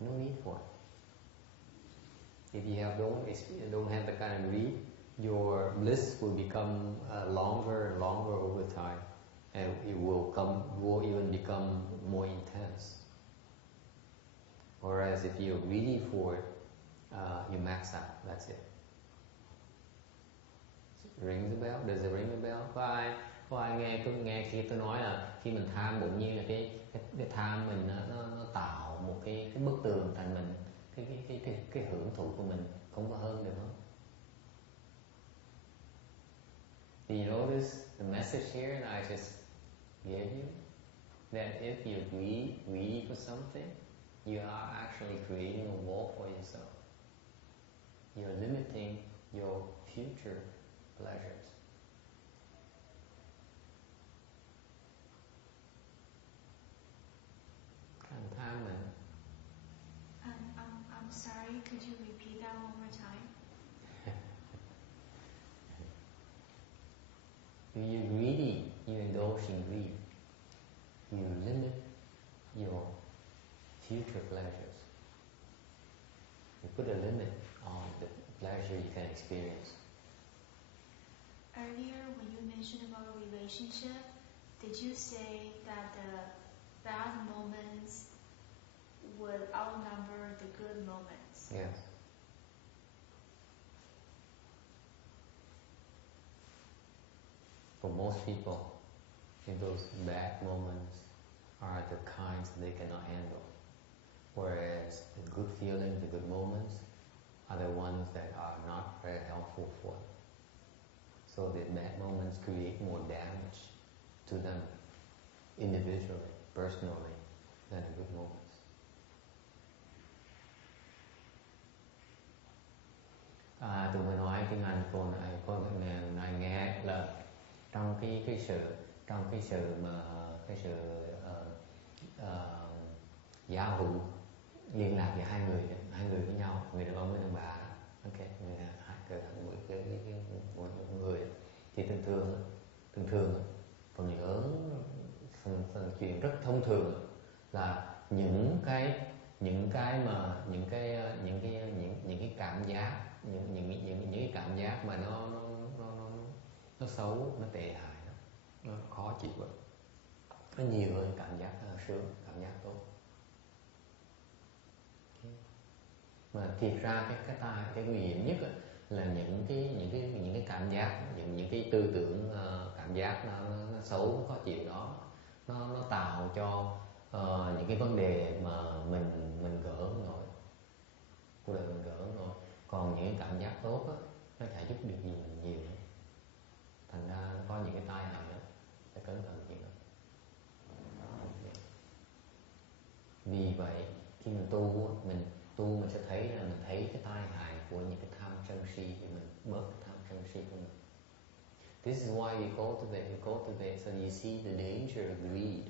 No need for it. If you don't have the kind of greed, your bliss will become longer and longer over time, and it will even become more intense. Whereas if you're greedy for it, you max out. That's it. Rings a bell? Does it ring a bell? Có ai nghe khi tôi nói là khi mình tham bỗng nhiên là cái tham mình nó tạo một cái bức tường thành mình, cái hưởng thụ của mình không có hơn được không? Do you notice the message here that I just gave you? That if you're greedy for something, you are actually creating a wall for yourself. You're limiting your future pleasures. Tham mình. I'm sorry, could you repeat that one more time? If you're greedy, you indulge in greed. You limit your future pleasures. You put a limit on the pleasure you can experience. Earlier, when you mentioned about a relationship, did you say that the bad moments would outnumber the good moments? Yes. For most people, those bad moments are the kinds they cannot handle. Whereas the good feelings, the good moments, are the ones that are not very helpful for them. So the bad moments create more damage to them individually, personally, than the good moments. Tụi mình nói tiếng Anh cô này nghe là trong cái sự giao hữu liên lạc giữa hai người với nhau, người đàn ông với đàn bà, okay, một người thì thường thường phần lớn phần chuyện rất thông thường là những cái cảm giác, những cái cảm giác mà nó xấu, nó tệ hại, nó khó chịu. nó nhiều hơn cảm giác sướng, cảm giác tốt. Mà thiệt ra cái nguy hiểm nhất là những cái cảm giác, những cái tư tưởng cảm giác nó xấu, nó khó chịu đó, nó tạo cho những cái vấn đề mà mình gỡ không nổi, cuộc đời mình gỡ không nổi. Còn những cái cảm giác tốt nó chả giúp được gì mình nhiều nữa. Thành ra nó có những cái tai hại đó, phải cẩn thận chuyện đó. Vì vậy khi mình tu mình sẽ thấy là mình thấy cái tai hại của những cái tham sân si, thì mình bớt cái tham sân si của mình. This is why we cultivate so you see the danger of greed,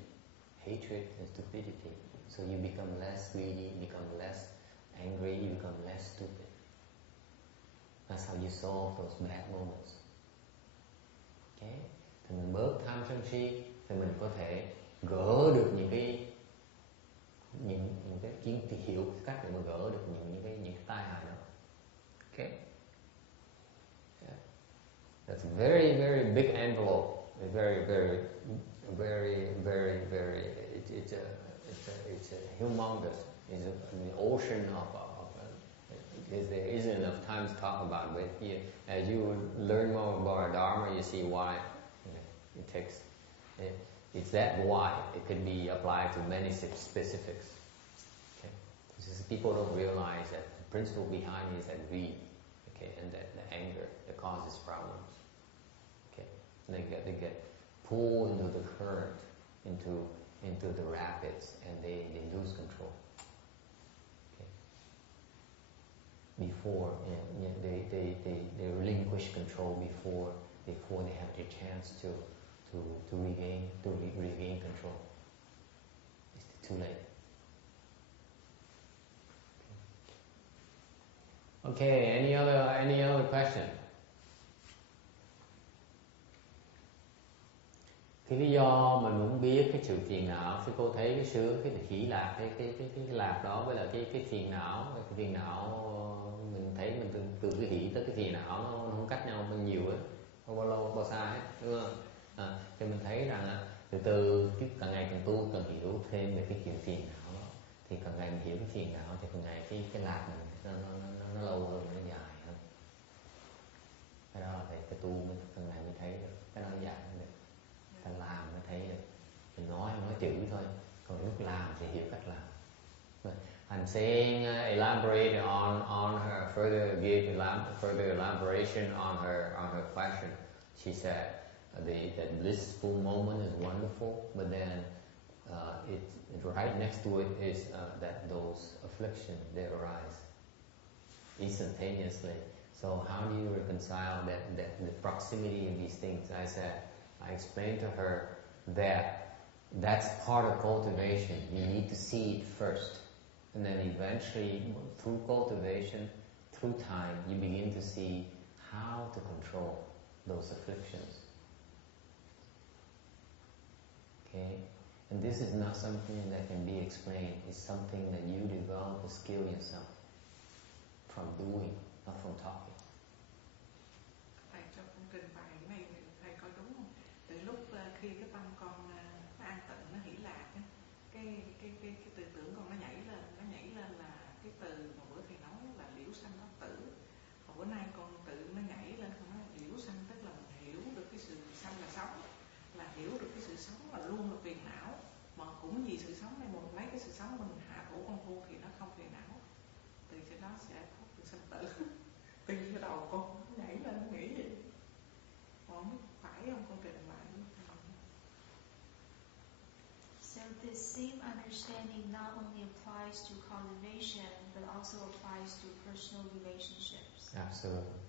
hatred and stupidity. So you become less greedy, you become less angry, you become less stupid. That's how you solve those bad moments. Okay? Thì mình bớt tham sân si thì mình có thể gỡ được những cái kiến hiểu cách để mà gỡ được những cái tai hại đó. Okay? Yeah. That's a very very big envelope. Very it's a humongous. It's an ocean of there isn't enough time to talk about it. But as you learn more about our Dharma, you see why it takes. It's that wide. It can be applied to many specifics. Okay, because people don't realize that the principle behind it is that greed, okay, and that the anger that causes problems. Okay, they get pulled into the current, into the rapids, and they lose control. Okay, before they relinquish control before they have the chance to regain control. It's too late. Okay, any other question? Cái lý do mình muốn biết cái sự phiền não, thì cô thấy cái sướng, cái hỷ lạc, cái lạc đó với lại cái phiền não, mình thấy mình từ cái hỷ tới cái phiền não nó không cách nhau bao nhiêu á, không bao lâu bao xa hết, đúng không? Thì mình thấy rằng từ càng ngày càng tu càng hiểu thêm về cái chuyện phiền não đó, thì càng ngày mình hiểu cái phiền não thì càng ngày cái lạc mình nó lâu hơn, nó dài hơn. Cái đó là cái tu mình càng ngày mới thấy được, cái đó dài hơn được. Ta làm mới thấy được. Mình nói chữ thôi, còn lúc làm thì hiểu cách làm. I'm saying elaborate on her further elaboration on her question. She said the blissful moment is wonderful, but then right next to it is that those afflictions they arise instantaneously. So how do you reconcile that the proximity of these things? I explained to her that that's part of cultivation. You need to see it first. And then eventually, through cultivation, through time, you begin to see how to control those afflictions. Okay? And this is not something that can be explained. It's something that you develop a skill yourself from doing, not from talking. Thầy cho con trình bày cái này thầy coi đúng không? Từ lúc khi cái tâm con nó an tịnh, nó hỷ lạc, cái tư tưởng con nó nhảy lên là cái từ mà bữa thầy nói là liễu sanh bất tử. Còn bữa nay con tự nó nhảy lên, con nói liễu sanh tức là mình hiểu được cái sự sanh là sống, là hiểu được cái sự sống là luôn là phiền não, mà cũng vì sự sống này mình lấy cái sự sống mình hạ thủ con thua thì nó không phiền não, từ cái đó sẽ thoát được sanh tử. Từ cái đầu con nhảy lên nghĩ vậy, không biết phải không, con trình bày. So this same understanding not only applies to cultivation, but also applies to personal relationships. Absolutely.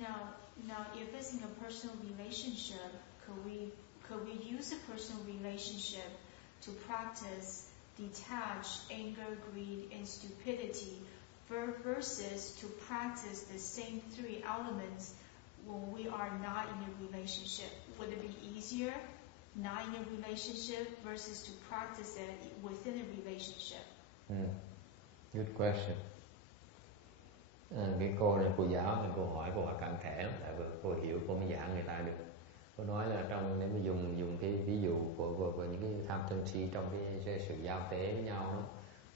Now, if it's in a personal relationship, could we use a personal relationship to practice detach anger, greed, and stupidity, versus to practice the same three elements when we are not in a relationship? Would it be easier not in a relationship versus to practice it within a relationship? Good question. Cái cô này cô giáo này cô hỏi cặn kẽ lắm, tại vì cô hiểu cô mới giảng người ta được. Tôi nói là trong, nếu mà dùng cái ví dụ của những cái tham sân si trong cái sự giao tế với nhau đó,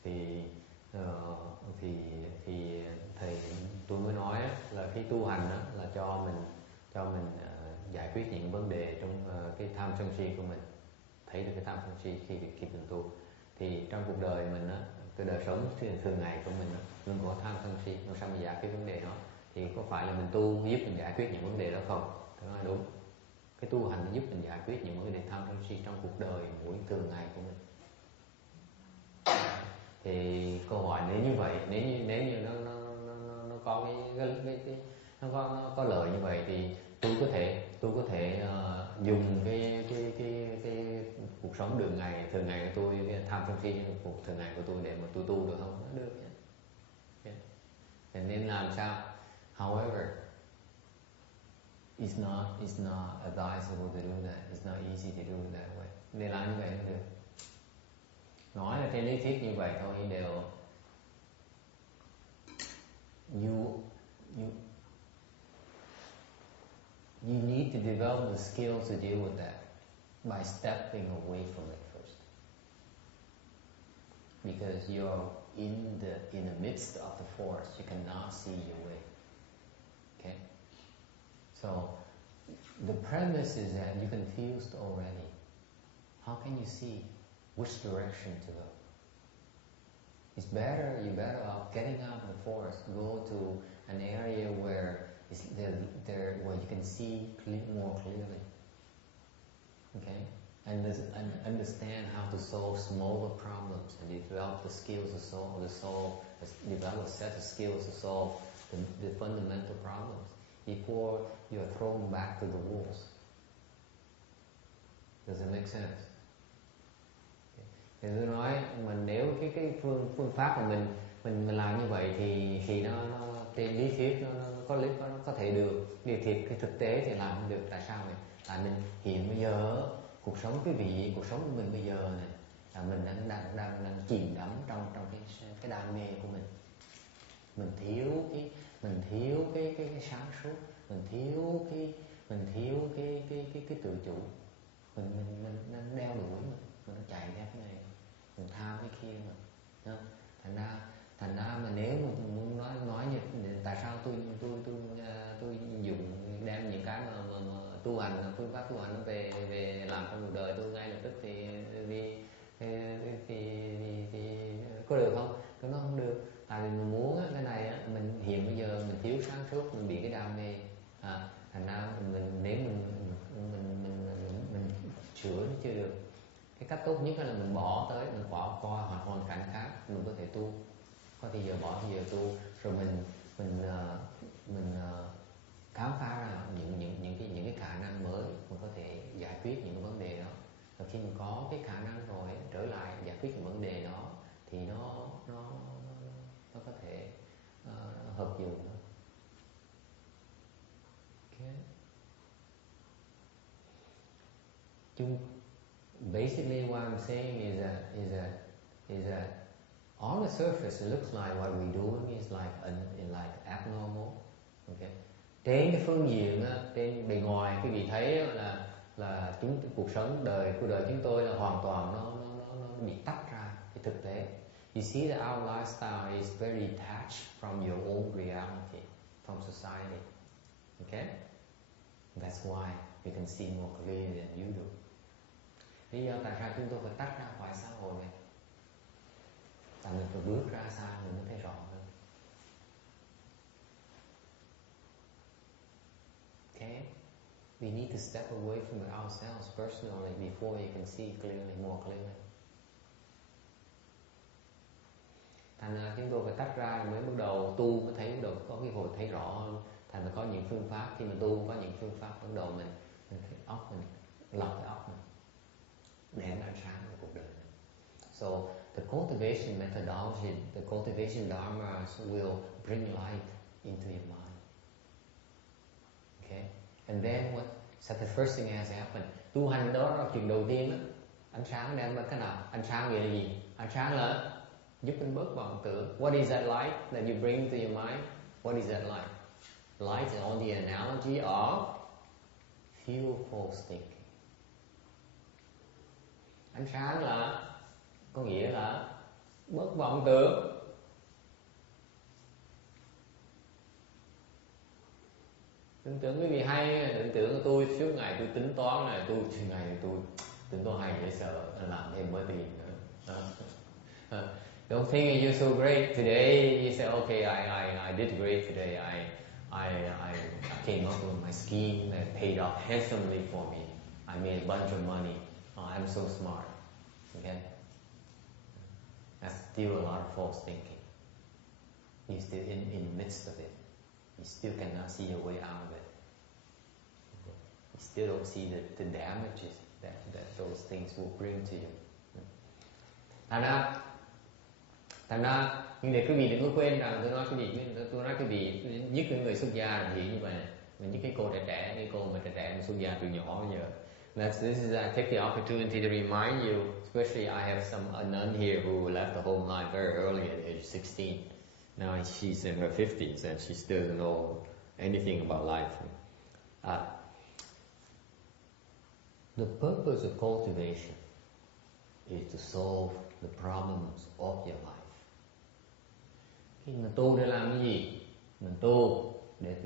thì thầy tôi mới nói là cái tu hành đó, là cho mình giải quyết những vấn đề trong cái tham sân si của mình, thấy được cái tham sân si khi mình tu. Thì trong cuộc đời mình á, cái đời sống thường ngày của mình á, luôn có tham sân si, làm sao mình giải quyết vấn đề đó? Thì có phải là mình tu giúp mình giải quyết những vấn đề đó không? Đó là đúng. Cái tu hành nó giúp mình giải quyết những vấn đề tham sân si trong cuộc đời mỗi thường ngày của mình. Thì câu hỏi nếu như vậy, nếu như nó có nó có lời như vậy, thì tôi có thể dùng cái cuộc sống thường ngày của tôi, cái tham sân si trong cuộc thường ngày của tôi để mà tôi tu được không? Nó được nhé. Nên làm sao? However, it's not advisable to do that. It's not easy to do it that way. Nên làm như vậy không được. Nói là trên lý thuyết như vậy thôi, đều you need to develop the skills to deal with that by stepping away from it first, because you're in the midst of the forest. You cannot see your way. Okay, so the premise is that you're confused already. How can you see which direction to go? You're better off getting out of the forest, go to an area where where you can see more clearly. Okay, and understand how to solve smaller problems, and develop the skills develop a set of skills to solve the fundamental problems before you are thrown back to the walls. Does it make sense? Thì tôi nói mình nếu cái phương pháp của mình làm như vậy thì nó trên lý thuyết nó có thể được, điều thiệt cái thực tế thì làm không được. Tại sao vậy? Tại mình hiện bây giờ cuộc sống của mình bây giờ này là mình đang chìm đắm trong cái đam mê của mình. Mình thiếu cái sáng suốt, mình thiếu cái tự chủ. Mình đeo đuổi mình chạy theo cái này, mình tham cái kia mà. Thành ra mà nếu mà muốn nói như tại sao tôi dùng đem những cái mà tu hành, phương pháp tu hành nó về làm trong cuộc đời tôi ngay lập tức thì có được không? Cái nó không được. Tại vì mình muốn cái này mình hiện bây giờ mình thiếu sáng suốt, mình bị cái đam mê, thành ra nếu mình sửa nó chưa được. Cái cách tốt nhất là mình bỏ tới, mình bỏ qua hoàn cảnh khác, mình có thể tu. Có thì giờ bỏ thì giờ tu, rồi mình khám phá ra những cái khả năng mới, mình có thể giải quyết những cái vấn đề đó. Và khi mình có cái khả năng rồi trở lại giải quyết những vấn đề đó thì nó có thể hợp dụng. Okay. Basically, what I'm saying is that on the surface, it looks like what we're doing is like abnormal. Okay. Trên cái phương diện, trên bề ngoài, quý vị thấy là cuộc sống của đời chúng tôi là hoàn toàn nó bị tách ra cái thực tế. You see that our lifestyle is very detached from your own reality, from society. Okay? That's why you can see more clearly than you do. Lý do tại sao chúng tôi phải tách ra khỏi xã hội này? Tại mình phải bước ra xa mình mới thấy rõ hơn. Okay? We need to step away from ourselves personally before you can see clearly, more clearly. Thành ra chúng tôi phải tách ra mới bắt đầu tu, mới thấy được có cái hồi thấy rõ hơn. Thành ra có những phương pháp, khi mà tu có những phương pháp bắt đầu mình óc mình lọc cái óc mình đem ánh sáng vào cuộc đời mình. So the cultivation methodology, the cultivation dharmas will bring light into your mind. Okay, and then so the first thing has to happen. Tu hành đó là chuyện đầu tiên đó. Ánh sáng đem ra cái nào? Ánh sáng nghĩa là gì? Ánh sáng là giúp mình bớt vọng tưởng. What is that light that you bring to your mind? What is that light? Light is on the analogy of few false thinking. Ánh sáng là có nghĩa là bất vọng tưởng. Tưởng tượng quý vị hay, tưởng tượng tôi suốt ngày tôi tính toán này, tôi suốt ngày tôi tính toán hay dễ sợ, làm thêm mới tiền nữa. Don't think you're so great today. You say, okay, I did great today. I came up with my scheme that paid off handsomely for me. I made a bunch of money. Oh, I'm so smart. Okay, that's still a lot of false thinking. You're still in the midst of it. You still cannot see your way out of it. You still don't see the damages that those things will bring to you. Thành ra, nhưng để quý vị đừng có quên rằng tôi nói quý vị nhất những người xuất gia là gì như vậy, nhất cái cô trẻ, cái cô mà trẻ mà xuất gia từ nhỏ bây giờ. This is I take the opportunity to remind you, especially I have a nun here who left the home life very early at age 16. Now she's in her 50s and she still doesn't know anything about life. The purpose of cultivation is to solve the problems of your life. Khi mình tu để làm cái gì? Mình tu để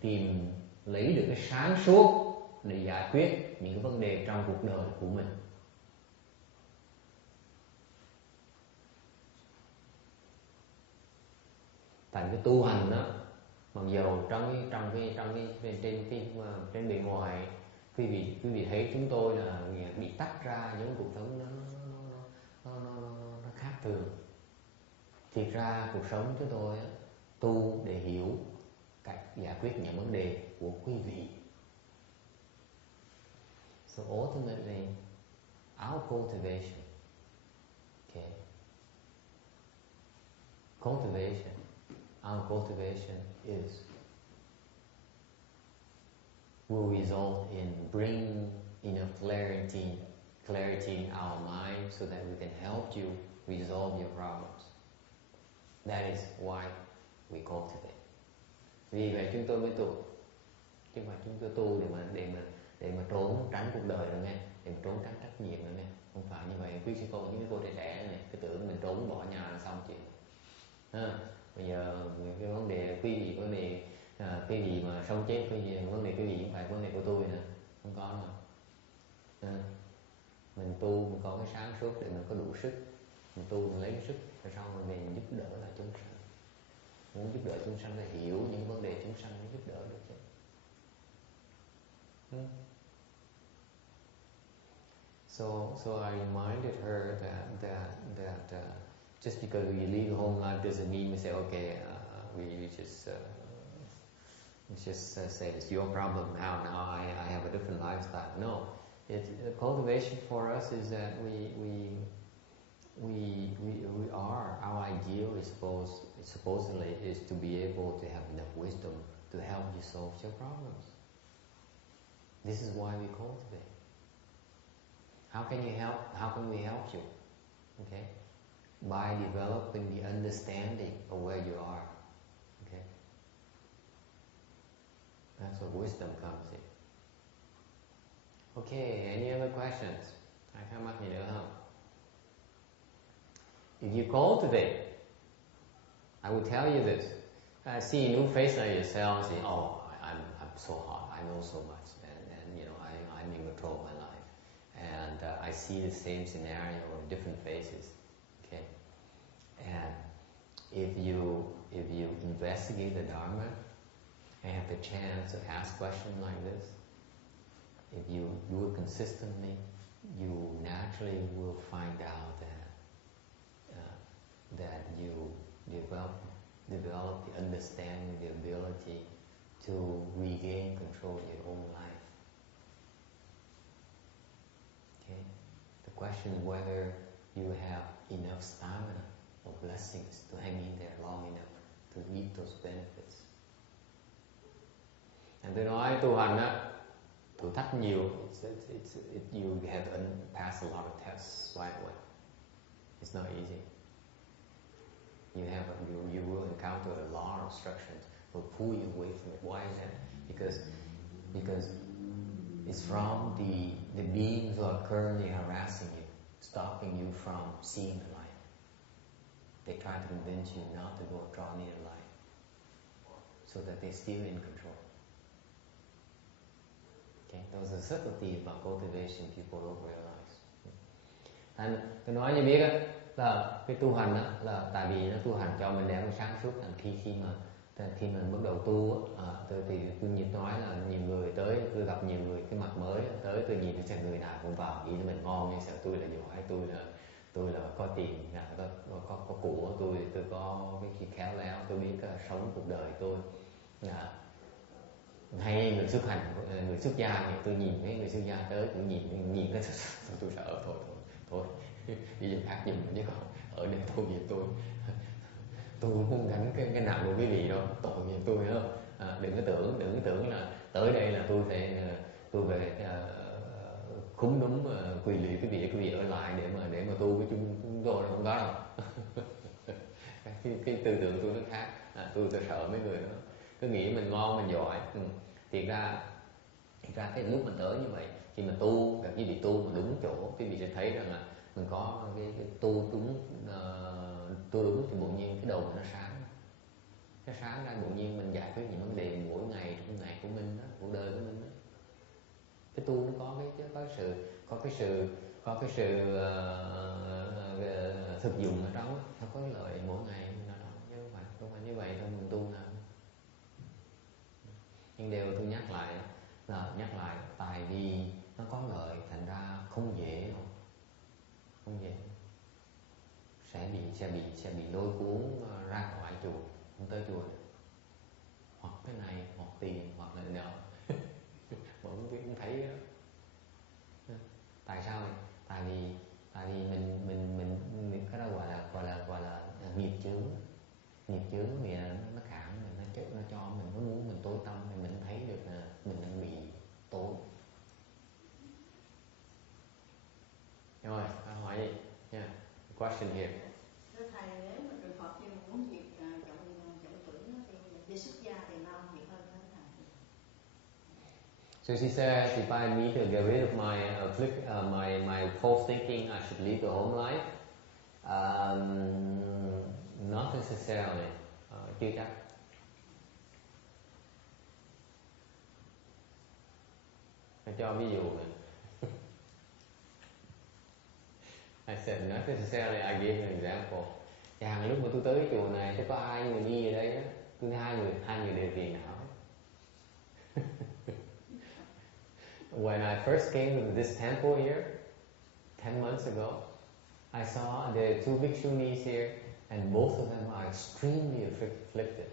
tìm lấy được cái sáng suốt để giải quyết những cái vấn đề trong cuộc đời của mình. Tại cái tu hành đó, mặc dầu trên bề ngoài quý vị thấy chúng tôi là bị tách ra giống cuộc sống nó khác thường. Thiệt ra cuộc sống chúng tôi tu để hiểu cách giải quyết những vấn đề của quý vị. So ultimately, our cultivation, our cultivation will result in bringing enough clarity in our mind so that we can help you resolve your problems. That is why we cultivate. Vì vậy chúng tôi mới tu, chứ mà chúng tôi tu để mà trốn tránh cuộc đời rồi nghe, để mà trốn tránh trách nhiệm rồi nghe. Không phải như vậy. Quý sư cô, những cái cô trẻ này, cái tưởng mình trốn bỏ nhà là xong chuyện. Bây giờ cái vấn đề quý vị mà sống chết, vấn đề quý vị không phải vấn đề của tôi nè, không có nè. Mình tu mình có cái sáng suốt để mình có đủ sức, mình tu mình lấy cái sức, rồi sau mình về mình giúp đỡ là chúng sanh. Muốn giúp đỡ chúng sanh là hiểu những vấn đề chúng sanh mới giúp đỡ được chứ. So I reminded her that just because we leave the home life doesn't mean we say okay, we just say it's your problem now. Now I have a different lifestyle. No, cultivation for us is that our ideal is supposedly is to be able to have enough wisdom to help you solve your problems. This is why we cultivate. How can we help you? Okay? By developing the understanding of where you are. Okay? That's where wisdom comes in. Okay, any other questions? Ai thắc mắc gì nữa không? If you cultivate, I will tell you this. See a new face on yourself, say, oh, I'm so hot, I know so much, and you know, I'm in control of my life. And I see the same scenario in different faces. Okay? And if you investigate the Dharma and have the chance to ask questions like this, if you do it consistently, you naturally will find out that you develop the understanding, the ability to regain control of your own life. Okay? The question is whether you have enough stamina or blessings to hang in there long enough to reap those benefits. And tôi nói tu hành á, thử thách nhiều, you have to pass a lot of tests right away. It's not easy. You will encounter a lot of obstructions will pull you away from it. Why is that? Because because it's from the beings who are currently harassing you, stopping you from seeing the light. They try to convince you not to go draw near the light, so that they're still in control. Okay, those are subtleties about cultivation people don't realize. Tôi nói như biết á, là cái tu hành á, là tại vì nó tu hành cho mình để mình sáng suốt. Thành khi mình bắt đầu tu á, thì tôi nói là nhiều người tới, tôi gặp nhiều người cái mặt mới tới, tôi nhìn thấy xem người nào cũng vào nghĩ là mình ngon, như sợ tôi là giỏi, tôi là có tiền, có của, tôi có cái gì khéo léo, tôi biết sống cuộc đời tôi. Hay người xuất hành, người xuất gia thì tôi nhìn mấy người xuất gia tới, tôi nhìn cái tôi sợ thôi đi dùng khác dùng, chứ còn ở đây tội nghiệp tôi không muốn gánh cái nặng của quý vị đâu, tội nghiệp tôi nữa. Đừng có tưởng là tới đây là tôi về cúng đúng quỳ lụy quý vị ở lại để mà tu với chúng tôi, không có đâu. cái tư tưởng tôi nó khác. Tôi sợ mấy người đó cứ nghĩ mình ngon mình giỏi. Thiệt ra cái lúc mình tới như vậy, khi mà tu, quý vị tu mà đúng chỗ, quý vị sẽ thấy rằng là mình có cái tu đúng thì tự nhiên cái đầu mình nó sáng ra, tự nhiên mình giải quyết những vấn đề mỗi ngày trong ngày của mình đó, cuộc đời của mình đó. Cái tu nó có cái sự thực dụng ở trong, nó có cái lợi mỗi ngày nào đó, chứ không phải như vậy thôi mình tu nào. Nhưng điều tôi nhắc lại tại vì nó có lợi, thành ra không dễ sẽ bị lôi cuốn ra khỏi chùa, không tới chùa được. Hoặc cái này, hoặc tiền, hoặc là nợ. Mà không thấy đó. Tại sao? Tại vì mình cái đó gọi là nghiệp chướng. Nghiệp chướng vì nó cản mình, nó cho mình, nó muốn mình tối tâm, thì mình thấy được là mình đang bị tối. Rồi, hỏi gì? Yeah. Question here. Thưa thầy, nếu mà trường hợp như muốn việc trọng tử thì đi xuất gia thì nào việc hơn thế nào? So she says, if I need to get rid of my false thinking, I should leave the home life. Not necessarily. Chưa chắc. Tôi cho ví dụ này. I said not necessarily. I gave an example. Hàng lúc mà tôi tới chùa này, sẽ có ai người nhi ở đây đó, tôi hai người đều phiền não. When I first came to this temple here 10 months ago, I saw there are two bhikshunis here, and both of them are extremely afflicted.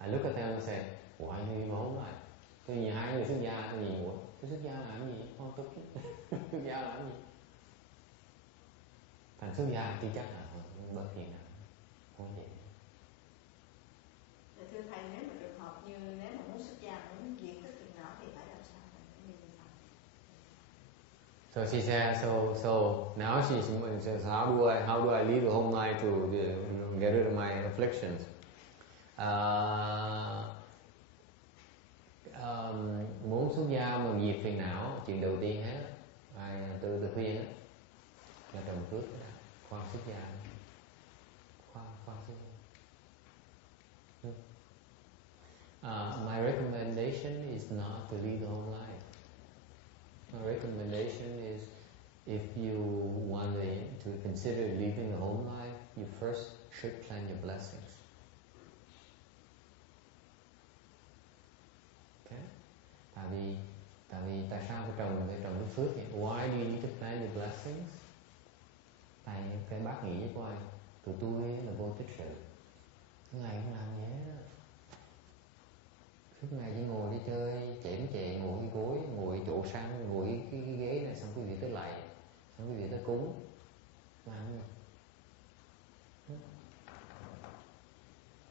I look at them and say, why are you home life? Tôi nhìn hai người xuất gia, tôi nhìn, tôi xuất gia làm gì? Tôi xuất gia làm gì? Thành xuất gia thì chắc là bớt phiền não, không vậy. Thưa thầy, nếu mà trường hợp như nếu mà muốn xuất gia, muốn diệt cái phiền não thì phải làm sao? So she said, so now she says, how do I leave the home life to get rid of my afflictions? Muốn xuất gia mà diệt phiền não, chuyện đầu tiên hết, tôi khuyên á, là trồng phước, khoan xuất gia, khoan xuất gia. My recommendation is not to leave the home life. My recommendation is, if you want to consider leaving the home life, you first should plan your blessings. Okay? Tại sao phải trồng cái phước vậy? Why do you need to plan your blessings? Tại cái bác nghĩ với cô ấy, tụi tôi là vô tích sự, ngày không làm gì hết. Suốt ngày chỉ ngồi đi chơi, chệ ngồi cái gối, ngồi chỗ sang, ngồi cái ghế này, xong quý vị tới lạy, xong quý vị tới cúng, làm gì?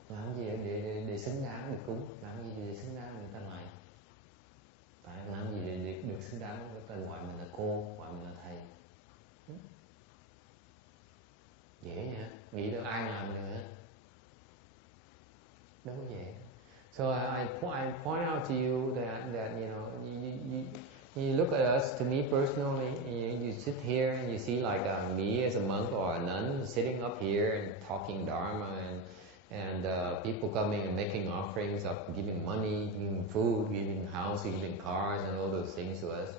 Làm gì để xứng đáng được cúng, làm gì để xứng đáng người ta lạy, tại làm gì để được xứng đáng người ta gọi mình là cô, gọi mình là thầy. Dễ nha, nghĩ đâu ai làm được hả? Đâu có dễ. So I point out to you that you know, you look at us. To me personally, you sit here and you see like me as a monk or a nun sitting up here and talking Dharma, and people coming and making offerings of giving money, giving food, giving houses, giving cars, and all those things to us.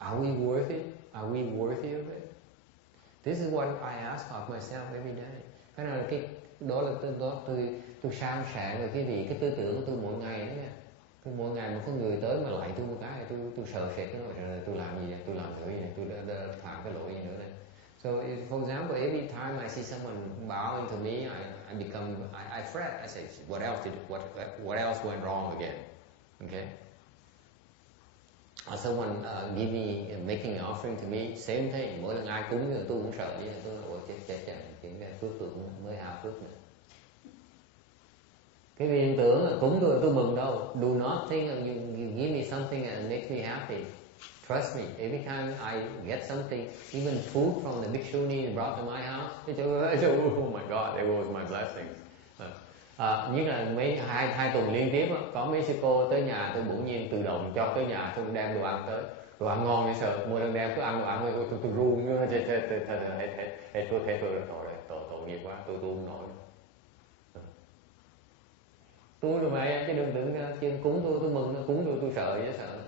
Are we worthy? Are we worthy of it? This is what I ask of myself every day. Cái này là đó là tôi san sẻ về cái gì, cái tư tưởng của tôi mỗi ngày đó nha. Tôi mỗi ngày mà có người tới mà lại tôi một cái, tôi sợ sệt cái rồi tôi làm gì vậy, tôi làm cái gì, tôi đã phạm cái lỗi gì nữa đây. So for example, every time I see someone bowing to me, I fret. I say, what else went wrong again? Okay. Or someone making an offering to me, same thing. Mỗi lần ai cúng thì tôi cũng sợ vậy. Tôi ôi chết, cái phước tôi cũng mới hao phước nữa. Cái hiện tượng là cúng tôi mừng đâu. Do not think you give me something that makes me happy. Trust me, every time I get something, even food from the bhikshuni brought to my house, oh my God, it was my blessings. Nhất là hai tuần liên tiếp có mấy sư cô tới nhà tôi bỗng nhiên tự động cho tới nhà tôi đem đồ ăn tới, đồ ăn ngon dễ sợ. Mỗi lần đem cứ ăn đồ ăn tôi run như tôi thấy tôi tội nghiệp quá, tôi không nổi. Tôi rồi mày chứ đừng tưởng chứ cúng tôi mừng, cúng tôi sợ dễ sợ.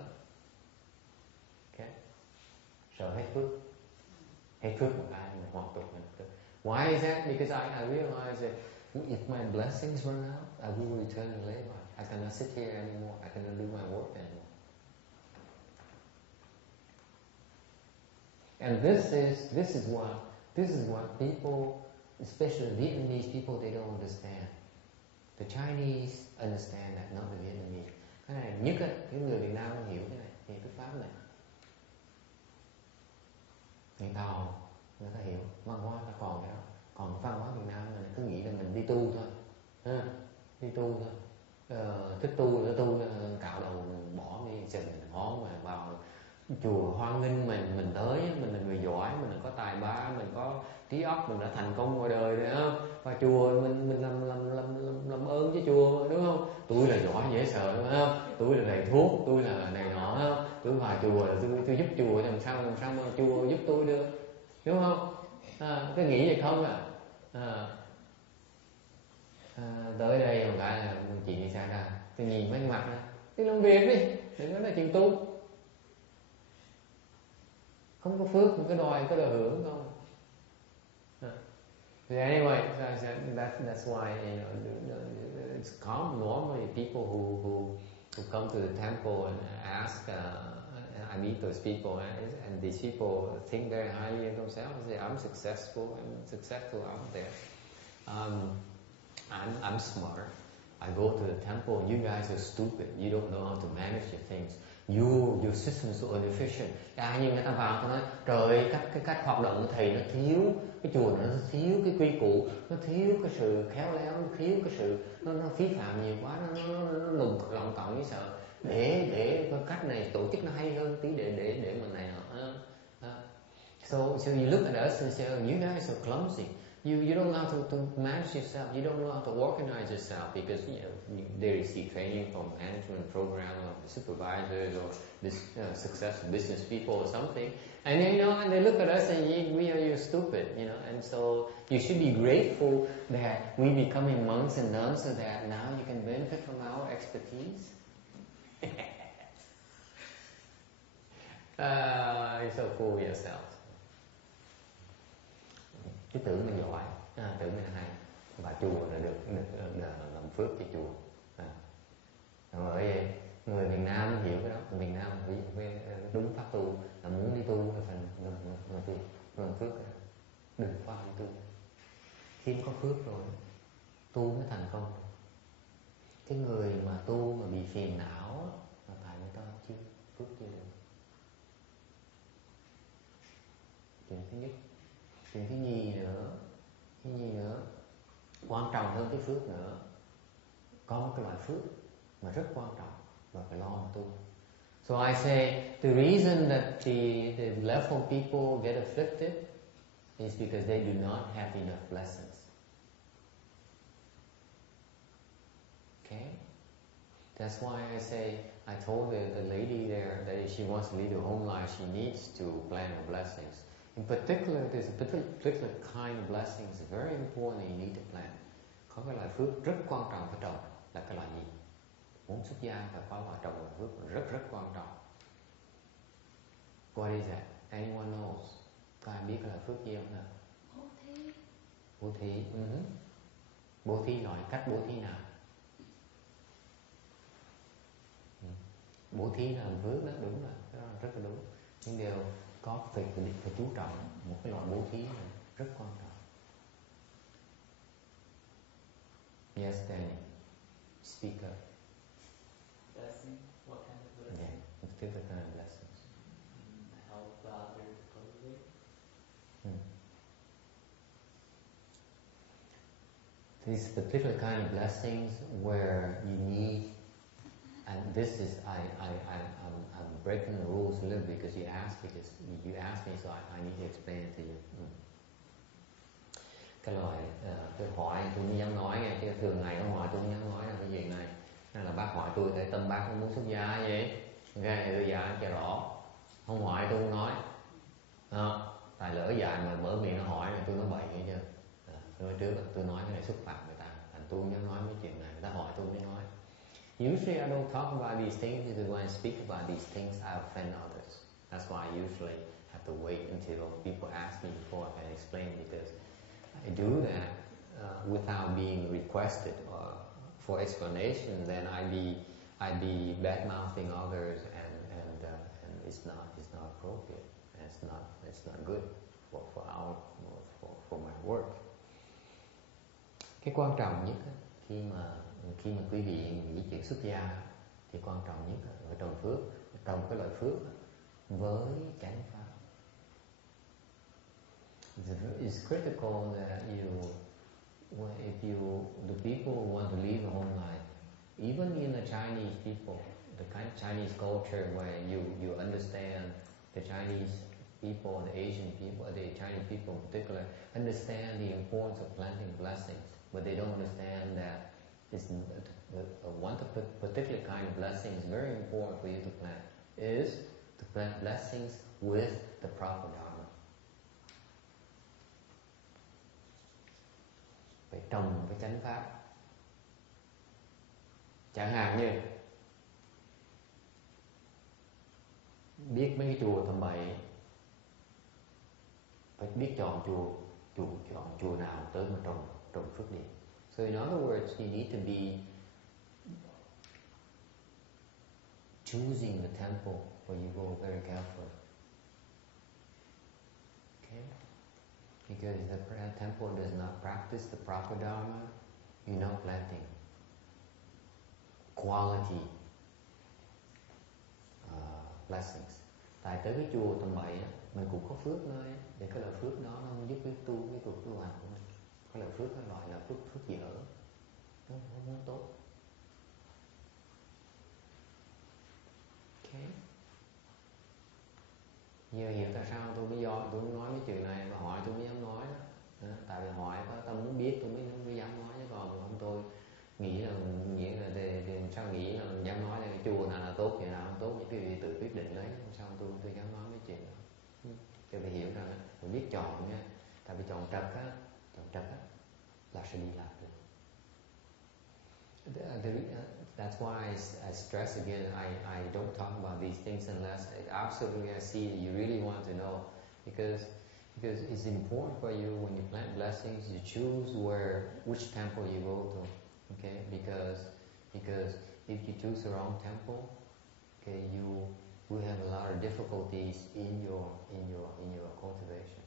Okay. Sợ hết phước một cái mình hoàn tục mình. Why is that? Because I realize that if my blessings run out, I will return to labor. I cannot sit here anymore. I cannot do my work anymore. And this is what people, especially Vietnamese people, they don't understand. The Chinese understand that, not the Vietnamese. Cái này nhất á, cái người Việt Nam không hiểu cái này, hiểu cái pháp này. Người Tàu người ta hiểu, văn hóa ta còn cái đó. Còn văn hóa Việt Nam mình cứ nghĩ là mình đi tu thôi, đi tu thôi, thích tu để tu, cạo đầu mình bỏ đi chừng ngón mà vào chùa hoan nghênh mình tới, mình là người giỏi, mình là có tài ba, mình có trí óc, mình đã thành công ngoài đời rồi không? Và chùa mình làm ơn với chùa đúng không? Tôi là giỏi dễ sợ đúng không? Tôi là thầy thuốc, tôi là này nọ không? Tôi vào chùa là tôi giúp chùa, làm sao mà chùa giúp tôi được, đúng không? Cái nghĩ vậy không tới đây một cái là chuyện gì xảy ra, tôi nhìn mấy cái mặt này, đi làm việc đi, đừng nói là chuyện tu, không có phước, không có đòi, có đòi hưởng không. So anyway, that's why it's common. Normally, people who come to the temple and ask, I meet those people, and these people think very highly of themselves. They say, I'm successful out there. I'm smart. I go to the temple, and you guys are stupid. You don't know how to manage your things. Your system is so inefficient. Nhưng người ta vào, ta nói, trời ơi, cái cách hoạt động của thầy nó thiếu, cái chùa nó thiếu cái quy củ, nó thiếu cái sự khéo léo, nó thiếu cái sự, nó phí phạm nhiều quá, nó lồng cộng với sợ. Để cái cách này tổ chức nó hay hơn tí để mình này nọ. So you look at us and say, oh, you guys are clumsy. You don't know how to manage yourself. You don't know how to organize yourself because they receive training from management program or the supervisors or this successful business people or something. And and they look at us and we are stupid, And so you should be grateful that we becoming monks and nuns so that now you can benefit from our expertise. You're so fool yourself. Cứ tưởng mình giỏi, tưởng mình hay, và chùa là được làm phước cho chùa. Bởi người miền Nam hiểu cái đó, người miền Nam đúng pháp tu là muốn đi tu là phải làm phước, đừng có ăn tu. Khi có phước rồi, tu mới thành công. Cái người mà tu mà bị phiền não là tại người ta chưa phước chưa được. Chuyện thứ nhất. Chuyện thứ nhì nữa, quan trọng hơn cái phước nữa, có một cái loại phước mà rất quan trọng và phải lo mà tu. So I say the reason that the level people get afflicted is because they do not have enough lessons. Okay? That's why I say, I told the lady there that if she wants to lead a home life, she needs to plan her blessings. In particular, there's a particular kind of blessings very important you need to plan. Có cái loại phước rất quan trọng phải trồng, là cái loại gì? Muốn xuất gia phải có loại trồng loại phước rất quan trọng. What is that? Anyone knows? Có ai biết là phước gì không nào? Bố thí. Bố thí. Bố thí loại cách bố thí nào? Bố thí là phước đó, đúng rồi, đó là rất là đúng. Nhưng đều có phải chú trọng một cái loại bố thí này rất quan trọng. Yes, Danny. Speak up. Blessing? What kind of blessing? Yeah, particular kind of blessings. Help the other to cultivate. These particular kind of blessings where you need, and this is I'm breaking the rules a little bit because you asked me, so I need to explain it to you. Cái loại cái hỏi tôi mới dám nói nghe, chứ thường ngày có hỏi tôi không dám nói là cái chuyện này. Nên là bác hỏi tôi để tâm bác không muốn xuất gia vậy. Nghe tôi dạy cho rõ. Không hỏi tôi không nói. Tại lỡ dạy mà mở miệng nó hỏi là tôi nói bậy vậy chứ. Tôi nói trước tôi nói cái này xúc phạm người ta. Thành tôi không dám nói mấy chuyện này, người ta hỏi tôi mới nói. Usually I don't talk about these things because when I speak about these things I offend others. That's why I usually have to wait until people ask me before I can explain, because I do that without being requested for explanation. Then I'd be bad mouthing others, and it's not appropriate. And it's not good for my work. Cái quan trọng nhất khi mà quý vị nghĩ chuyện xuất gia thì quan trọng nhất là trồng phước, trồng cái loại phước với chánh pháp. It's critical that the people who want to live a home life, even in the Chinese people, the kind of Chinese culture where you understand the Chinese people, the Asian people, the Chinese people in particular, understand the importance of planting blessings, but they don't understand that one particular kind of blessing is very important for you to plant, is to plant blessings with the proper dharma. Phải trồng cái chánh pháp. Chẳng hạn như biết mấy cái chùa tầm bậy, phải biết chọn chùa nào tới mà trồng phước điển. So in other words, you need to be choosing the temple where you go very carefully. Okay? Because if the temple does not practice the proper dharma, you're not planting quality blessings. Tại tới cái chùa tầm bậy mình cũng có phước nơi, để cái loại phước đó nó không giúp cái tu cái cuộc tu hành của mình. Cái loại phước nó gọi là phước dở, nó không tốt. Okay. Giờ hiểu tại sao tôi mới nói cái chuyện này, và hỏi tôi mới dám nói đó. Tại vì hỏi có tâm muốn biết tôi mới dám nói, chứ còn không tôi nghĩ là sao nghĩ là mình dám nói là cái chùa nào là tốt, chuyện nào không tốt, những cái gì tự quyết định lấy, sao tôi dám nói mấy chuyện đó. Thì phải hiểu rằng phải biết chọn nha, tại vì chọn trật á là sẽ đi lạc được. That's why I stress again, I don't talk about these things unless absolutely I see that you really want to know, because it's important for you when you plant blessings, you choose which temple you go to, okay? Because if you choose the wrong temple, okay, you will have a lot of difficulties in your cultivation.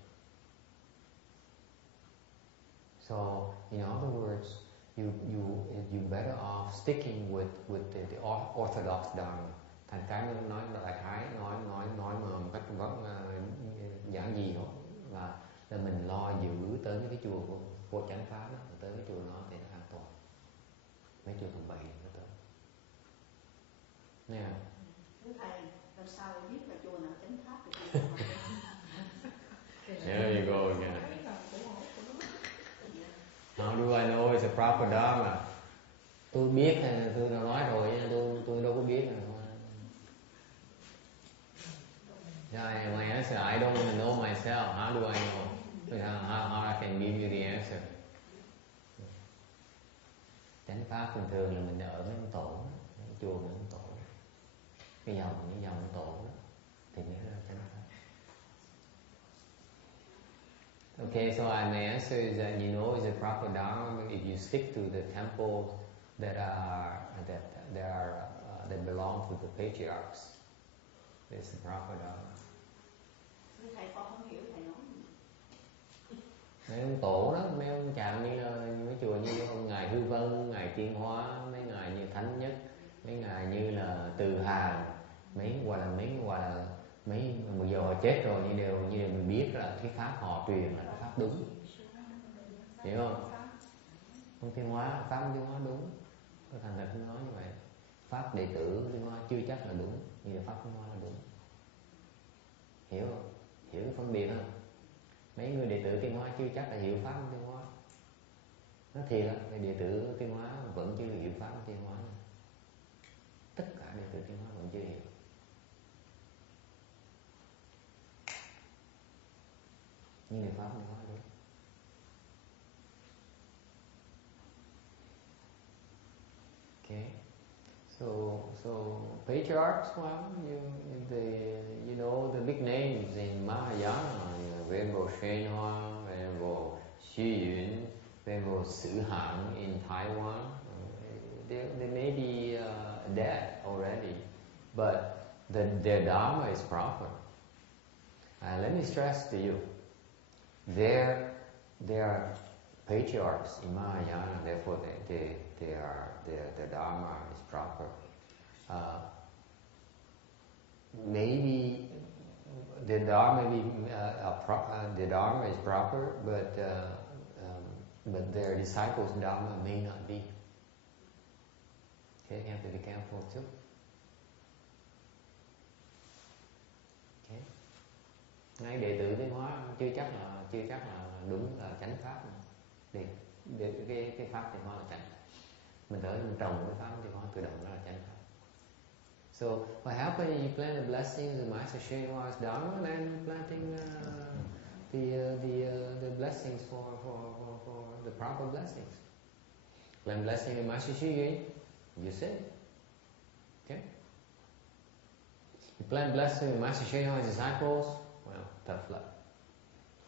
So in other words, you better off sticking with the orthodox dharma. Thành cái nói đại khái nói mà một cách giản dị đó là mình lo giữ tới mấy cái chùa của chánh pháp đó, tới cái chùa nó thì nó an toàn. Mấy chùa tầm bậy nó tới. Nghe không? Thưa thầy, làm sao để biết là chùa nào chánh pháp được chùa nào? There you go again. How do I know it's a proper dharma? Tôi biết, tôi đã nói rồi, tôi đâu có biết. My answer, I don't even know myself. How do I know? How I can give you the answer? Chánh pháp bình thường là mình ở mấy ông tổ, mấy chùa mấy ông tổ, cái dòng tổ đó, thì nghĩa là chánh pháp. Okay, so my answer is that you know is a proper dharma if you stick to the temples that belong to the patriarchs. It's the proper dharma. Thầy con không hiểu thầy nói. Mấy ông tổ đó, mấy ông chạm như là mấy chùa như ông ngài Hư Vân, ngài Tiên Hóa, mấy ngài như Thánh Nhất, mấy ngài như là Từ Hàng, mấy giờ họ chết rồi như đều mình biết là cái pháp họ truyền là cái pháp đúng, hiểu không? Ông Tiên Hóa, pháp ông Tiên Hóa đúng, có thành thật nói như vậy. Pháp đệ tử Tiên Hóa chưa chắc là đúng, nhưng là pháp Tiên Hóa là đúng, hiểu không? Hiểu cái phân biệt không? Mấy người đệ tử Tiên Hóa chưa chắc là hiểu pháp Tiên Hóa. Nó thiệt á, thì đệ tử Tiên Hóa vẫn chưa hiểu pháp Tiên Hóa. Tất cả đệ tử Tiên Hóa vẫn chưa hiểu. Nhưng mà pháp Tiên Hóa đúng. Okay. So patriarchs, well, you know the big names in Mahayana, Venerable Shenhua, Venerable Xu Yun, Venerable Su Han in Taiwan. They may be dead already, but their dharma is proper. Let me stress to you, they are patriarchs in Mahayana, therefore their dharma is proper. Maybe the dharma is proper, but their disciples' dharma may not be. Okay, you have to be careful too. Okay. Ngay đệ tử Tiến Hóa chưa chắc là đúng là chánh pháp. Cái pháp Tiến Hóa là chánh. Mình tới mình trồng cái pháp Tiến Hóa tự động là chánh pháp. So, by helping you plant the blessings of Master Shenhua's dharma, and you're planting the blessings for the proper blessings. Plant blessing of Master Xu Yun, you say. Okay? You plant blessing of Master Shenhua's disciples, well, tough luck.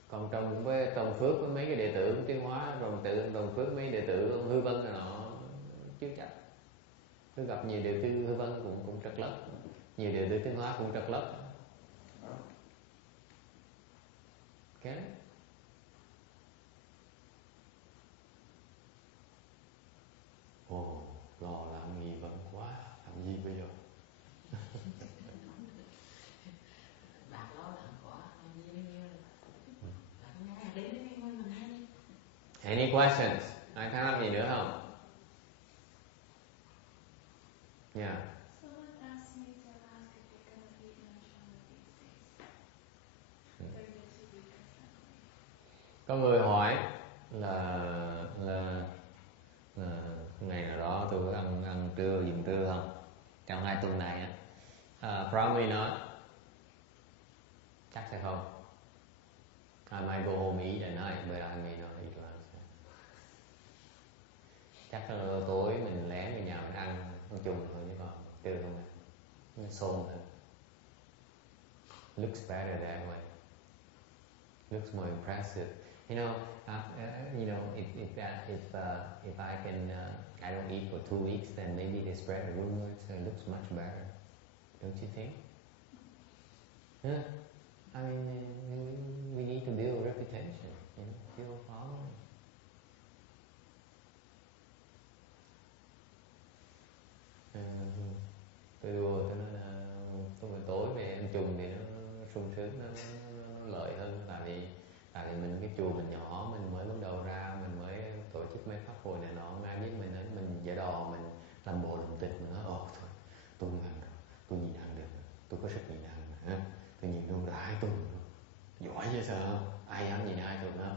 Còn trồng phước với mấy cái đệ tử Tiến Hóa, trồng phước mấy đệ tử ông Hư Vân rồi nọ, chưa chắc. Tôi gặp nhiều đệ tử Hư Vân cũng trật lất, nhiều đệ tử Tiến Hóa cũng trật lất. Okay? Lo làm nghi vấn quá, làm gì bây giờ? Bạn lo lắng quá, làm gì bây giờ? Bạn nghe đến với mình nghe đi. Any questions? Ai thắc mắc gì nữa không? Yeah. Someone asked me to ask if you're going to eat lunch one of these days. 30 to be perfectly. Có người hỏi là ngày nào đó tôi có ăn trưa dùng trưa không? Trong 2 tuần này á. Probably not. Chắc sẽ không. I might go home and eat at night, but I may not eat lunch. Chắc là tối mình lén về nhà mình ăn chung thôi chứ còn trưa không ăn. Nó xôn hơn. Looks better that way. Looks more impressive. You know, if I can, I don't eat for 2 weeks, then maybe they spread the rumors and it looks much better. Don't you think? Huh? I mean, we need to build a reputation, you know, build a following. Tôi đùa, tôi nói là tôi tối về ăn chung thì nó sung sướng, nó lợi hơn, tại vì mình cái chùa mình nhỏ, mình mới bắt đầu ra, mình mới tổ chức mấy pháp hội này nọ, ai biết mình giả đò, mình làm bộ làm tịch, mình nói thôi tôi không ăn được, tôi nhìn ăn được, tôi có sức nhìn ăn mà, tôi nhìn luôn là 2 tuần giỏi chứ sao không? Ai dám nhìn 2 tuần không?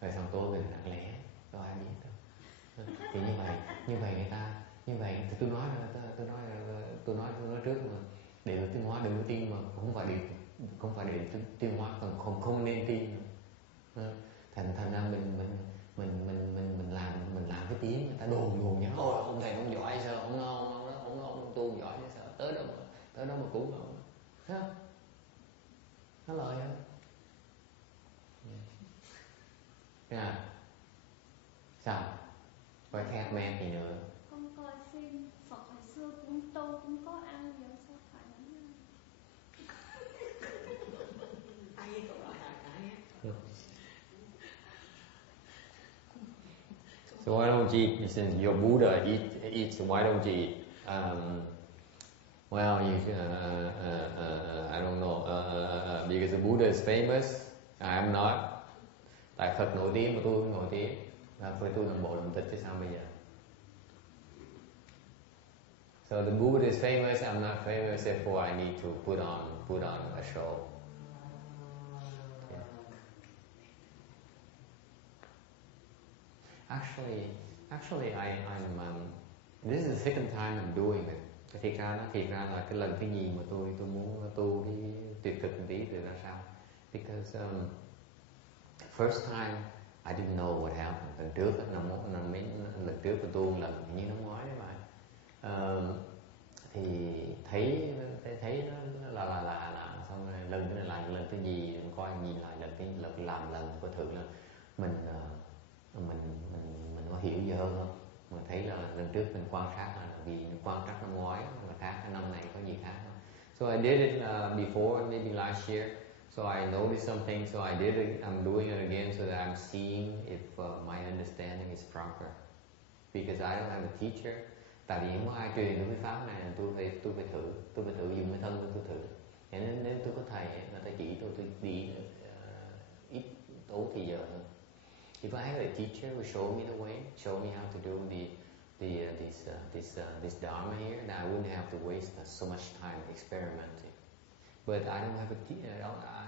Rồi xong tối mình ăn lẻ, có ai biết đâu. Thì như vậy người ta, như vậy thì tôi nói trước mà, để được tiến hóa đừng có tin, mà không phải để tiến hóa, còn không nên tin. Thành ra mình làm cái tiếng người ta đồn nhá, ôi ông thầy ông giỏi sao, ông tu giỏi sao, tới đó mà cúng ông, thấy không? Nó lời không? Sao? Coi khác men gì nữa? Con coi phim Phật hồi xưa cũng tu cũng có ăn vậy sao phải lắm. Ai với cậu nói cả. So why don't you eat, since your Buddha eats, why don't you eat? Well, I don't know, because the Buddha is famous, I'm not. Tại Phật nổi tiếng mà tôi không nổi tiếng, với tôi làm bộ làm tịch chứ sao bây giờ? So the Buddha is famous, I'm not famous, therefore I need to put on a show. Yeah. Actually, this is the second time I'm doing it. Thiệt ra là cái lần thứ nhì mà tôi muốn tu cái tuyệt thực một tí từ ra sao? Because first time I didn't know what happened. Lần trước tôi tu một lần như năm ngoái đấy bạn. Thì thấy nó là xong rồi lần thứ nhì coi nhìn lại lần có thử là mình có hiểu gì hơn không? Mình thấy là lần trước mình quan sát là vì quan sát năm ngoái là khác, cái năm này có gì khác không? So I did it before, maybe last year. So I noticed something, so I did it. I'm doing it again so that I'm seeing if my understanding is proper. Because I don't have a teacher. Tại vì không có ai truyền cái pháp này, tôi phải thử dùng cái thân tôi thử. Nên nếu tôi có thầy, người ta chỉ tôi đi ít tốn thì giờ hơn. If I had a teacher who showed me the way, showed me how to do this dharma here, then I wouldn't have to waste so much time experimenting. But I don't have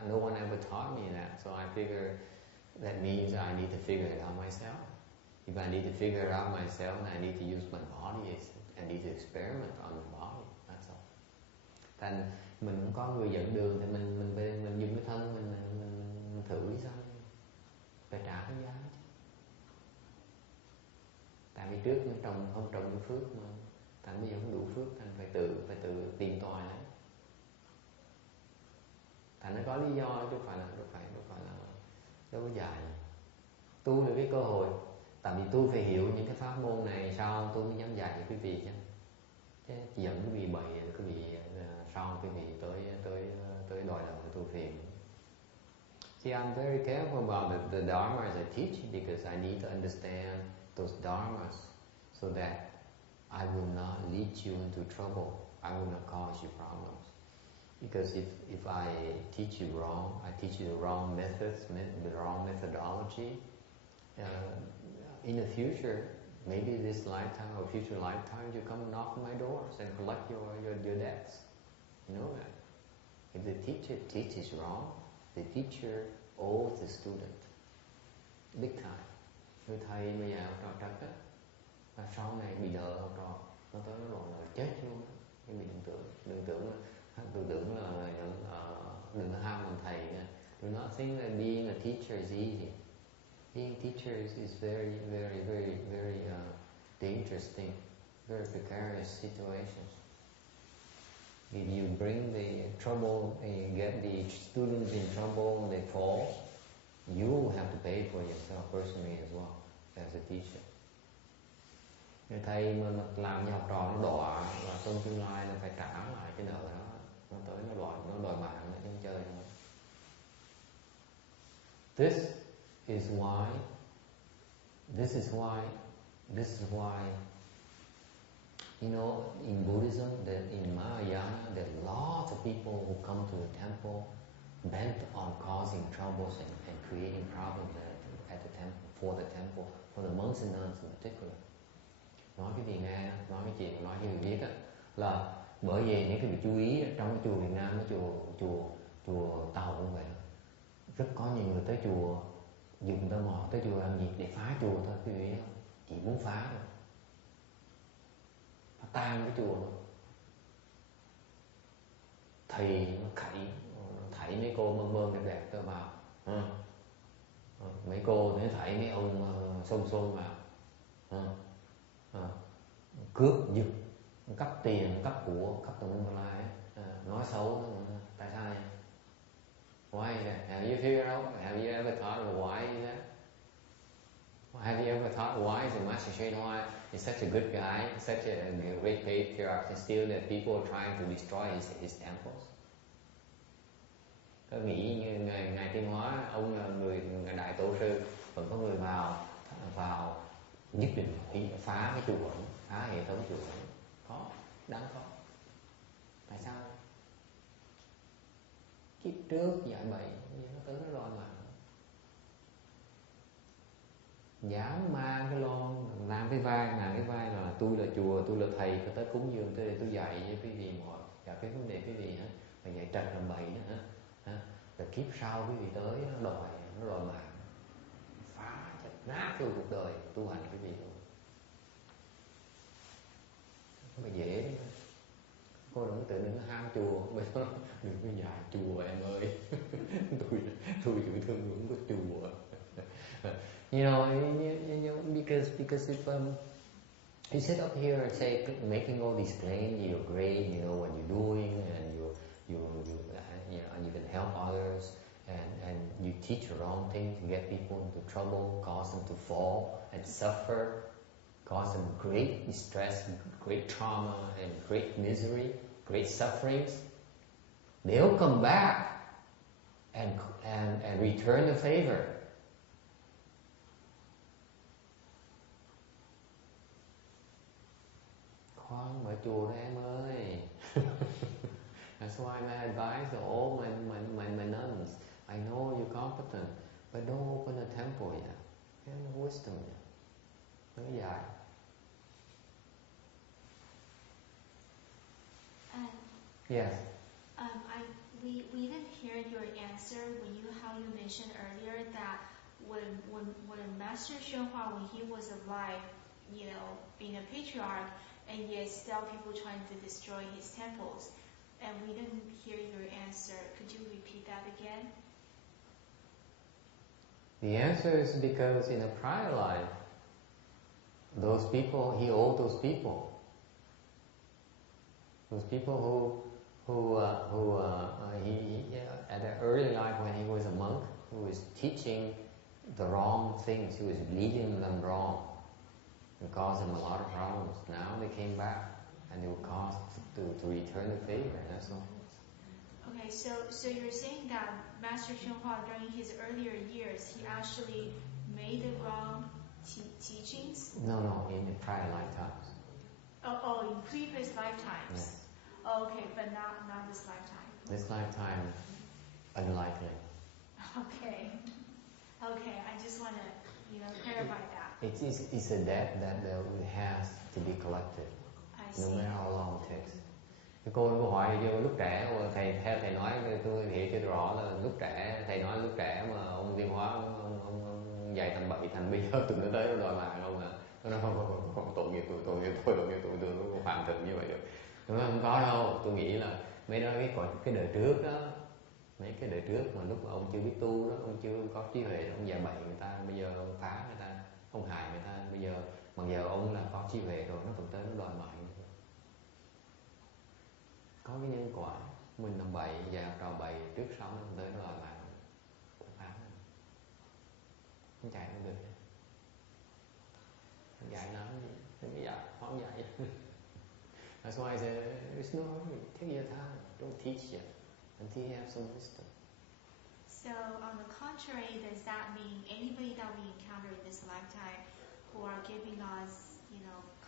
no one ever taught me that, so I figure that means I need to figure it out myself. If I need to figure it out myself, then I need to use my body. I need to experiment on my body. That's all. Thành mình cũng có người dẫn đường thì mình dùng cái thân mình thử sao? Phải trả cái giá chứ. Tại vì trước mình không trồng cái phước mà, thành bây giờ không đủ phước, thành phải tự tìm tòi lấy. Thành nó có lý do chứ phải là đâu có dài. Tu là cái cơ hội, tại vì tôi phải hiểu những cái pháp môn này sau tôi mới dám dạy cho quý vị chứ dẫn quý vị bày quý vị sau quý vị tới đòi lòng tôi phiền. See, I'm very careful about the dharmas I teach because I need to understand those dharmas so that I will not lead you into trouble. I will not cause you problems. Because if I teach you wrong, I teach you the wrong methods, the wrong methodology, in the future, maybe this lifetime or future lifetimes, you come knock on my doors and collect your debts. You know that. If the teacher teaches wrong, the teacher owes the student big time. Người thầy bây giờ học trò trật á, và sau này bị đỡ học trò, nó tới nó gọi là chết luôn á. Cái mình đừng tưởng là đừng ham làm thầy nha. Do not think that being a teacher is easy. Being a teacher is very, very, very, very dangerous thing, very precarious situations. If you bring the trouble, you get the students in trouble and they fall, you will have to pay for yourself personally as well as a teacher. Người thầy mà làm cho học trò nó đọa và trong tương lai nó phải trả lại cái nợ đó, nó tới nó đòi mạng nó không chơi nữa. This is why you know, in Buddhism, in Mahayana, there are lots of people who come to the temple bent on causing troubles and creating problems at the temple, for the monks and nuns in particular. Nói cái gì nghe, nói cái chuyện, nói cái gì biết á, là bởi vì nếu quý vị chú ý trong cái chùa Việt Nam, cái chùa Tàu cũng vậy, rất có nhiều người tới chùa dùng tơ mò tới chùa làm gì để phá chùa thôi, quý vị biết không? chỉ muốn phá thôi, nó tan cái chùa luôn. Thầy nó thảy mấy cô mơn đẹp đẹp tôi vào, mấy cô nó thảy mấy ông xôn vào, cướp giật, cắp tiền, cắp của, cắp tùm lum la, nói xấu nó. Tại sao này? Why is that? Have you figured out? Have you ever thought of why is that? Have you ever thought why is the Master Sri Noai is such a good guy, such a great patriarch, and still that people are trying to destroy his temples? Có nghĩ như ngài Tiên Hóa, ông là người đại tổ sư, vẫn có người vào nhất định phá cái chùa, phá hệ thống chùa, có, đáng có. Tại sao? Kiếp trước dạy bậy, nó tới nó đòi mạng. Dám mang cái lon, làm cái vai là tôi là chùa, tôi là thầy, tôi tới cúng dường, tôi dạy với quý vị mọi, gặp cái vấn đề quý vị hả, mà dạy trật làm bậy đó hả, rồi kiếp sau quý vị tới nó đòi mạng, phá chết nát luôn cuộc đời tu hành quý vị luôn. Không phải dễ đấy. Cô đừng tự đừng ham chùa, đừng có dạy chùa em ơi. tôi chịu thương ngưỡng của chùa. You know, because if you sit up here and say making all these claims, you're great, you know what you're doing, and and you can help others, and you teach the wrong thing to get people into trouble, cause them to fall and suffer, cause them great distress, great trauma, and great misery, great sufferings. They'll come back and return the favor. Khoan mở chùa đó em ơi. That's why my advice to all my nuns. I know you're competent, but don't open a temple yet. You have no wisdom yet. Đừng dạy. Yes. We didn't hear your answer how you mentioned earlier that when Master Xuanhua, when he was alive, you know, being a patriarch, and yet still people trying to destroy his temples, and we didn't hear your answer. Could you repeat that again? The answer is because in a prior life, those people, he owed those people who at an early life when he was a monk, who was teaching the wrong things, he was leading them wrong, and caused them a lot of problems. Now they came back, and they were caused to return the favor. That's all. Okay, so you're saying that Master Xuanhua, during his earlier years, he actually made the wrong teachings? No, in the prior lifetimes. Oh, in previous lifetimes. Yes. Oh, okay, but not this lifetime. This lifetime, unlikely. Okay, I just want to, clarify that. It's a debt that has to be collected, no matter how long it takes. Cái cô hỏi vô lúc trẻ, thầy nói tôi hiểu chưa rõ là lúc trẻ, thầy nói lúc trẻ mà ông Tiên Hóa ông dạy thành bậy, thành bây giờ tụi nó tới nó đòi mạng ông à. Nó không, tội nghiệp tôi không phạm thượng như vậy được. Nó không có đâu, tôi nghĩ là mấy đó cái đời trước đó, mấy cái đời trước mà lúc mà ông chưa biết tu đó, ông chưa có trí huệ, ông dạy bậy người ta, bây giờ ông phá người ta, ông hại người ta, bây giờ mặc giờ ông là có trí huệ rồi, nó cũng tới nó đòi mạng. Có cái nhân quả, mình làm bậy, dạy học trò bậy, trước sau nó cũng tới nó đòi mạng, phá không chạy không được. Dạy nó gì, đừng có dạy, không dạy. That's why I said, there's no hurry, take your time, don't teach yet, until you have some wisdom. So, on the contrary, does that mean anybody that we encounter in this lifetime who are giving us,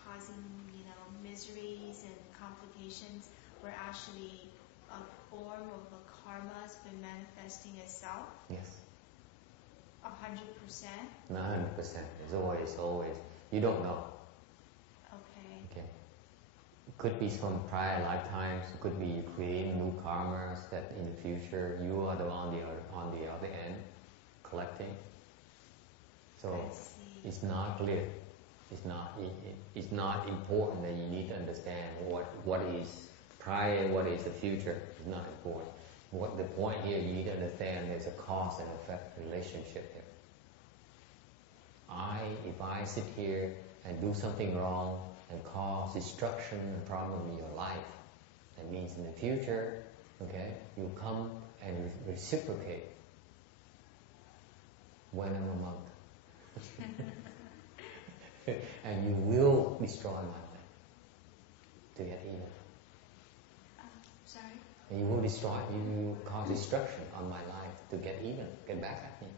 causing, miseries and complications, were actually a form of the karma has been manifesting itself? Yes. 100%? Not 100%. It's always. You don't know. Okay. It could be some prior lifetimes. It could be creating new karmas that in the future you are on the other end collecting. So it's not clear. It's not important that you need to understand what is prior, what is the future. It's not important. What the point here, you need to understand there's a cause and effect relationship here. If I sit here and do something wrong and cause destruction and problem in your life, that means in the future, okay, you come and reciprocate when I'm a monk. And you will destroy my life to get even. Sorry? And you will destroy, you will cause destruction on my life to get even, get back at me.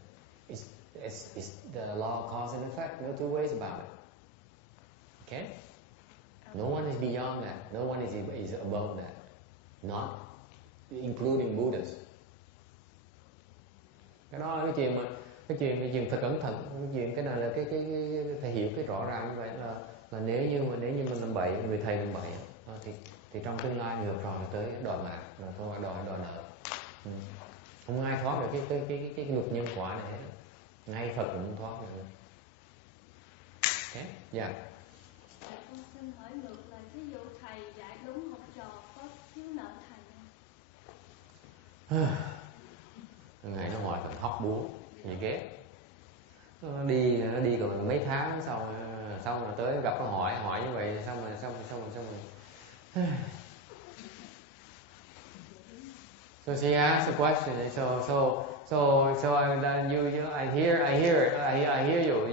It's the law of cause and effect, no two ways about it. Okay? No one is beyond that, no one is above that. Not including Buddhas. Cái đó là cái chuyện phải cẩn thận, cái này là cái phải hiểu cái rõ ràng như vậy là nếu như mình làm bậy, người thầy làm bậy thì trong tương lai ngược rồi là tới đòi mạng, là thôi đòi nợ. Không ai thoát được cái luật nhân quả này hết, ngay Phật cũng không thoát được. Okay? Yeah. Con xin hỏi ngược lại, ví dụ thầy dạy đúng, học trò có thiếu nợ thầy không? Ngày nó ngồi còn hóc búa gì ghét, nó đi còn mấy tháng xong rồi tới gặp nó hỏi như vậy xong rồi. So she asked a question. So I hear you.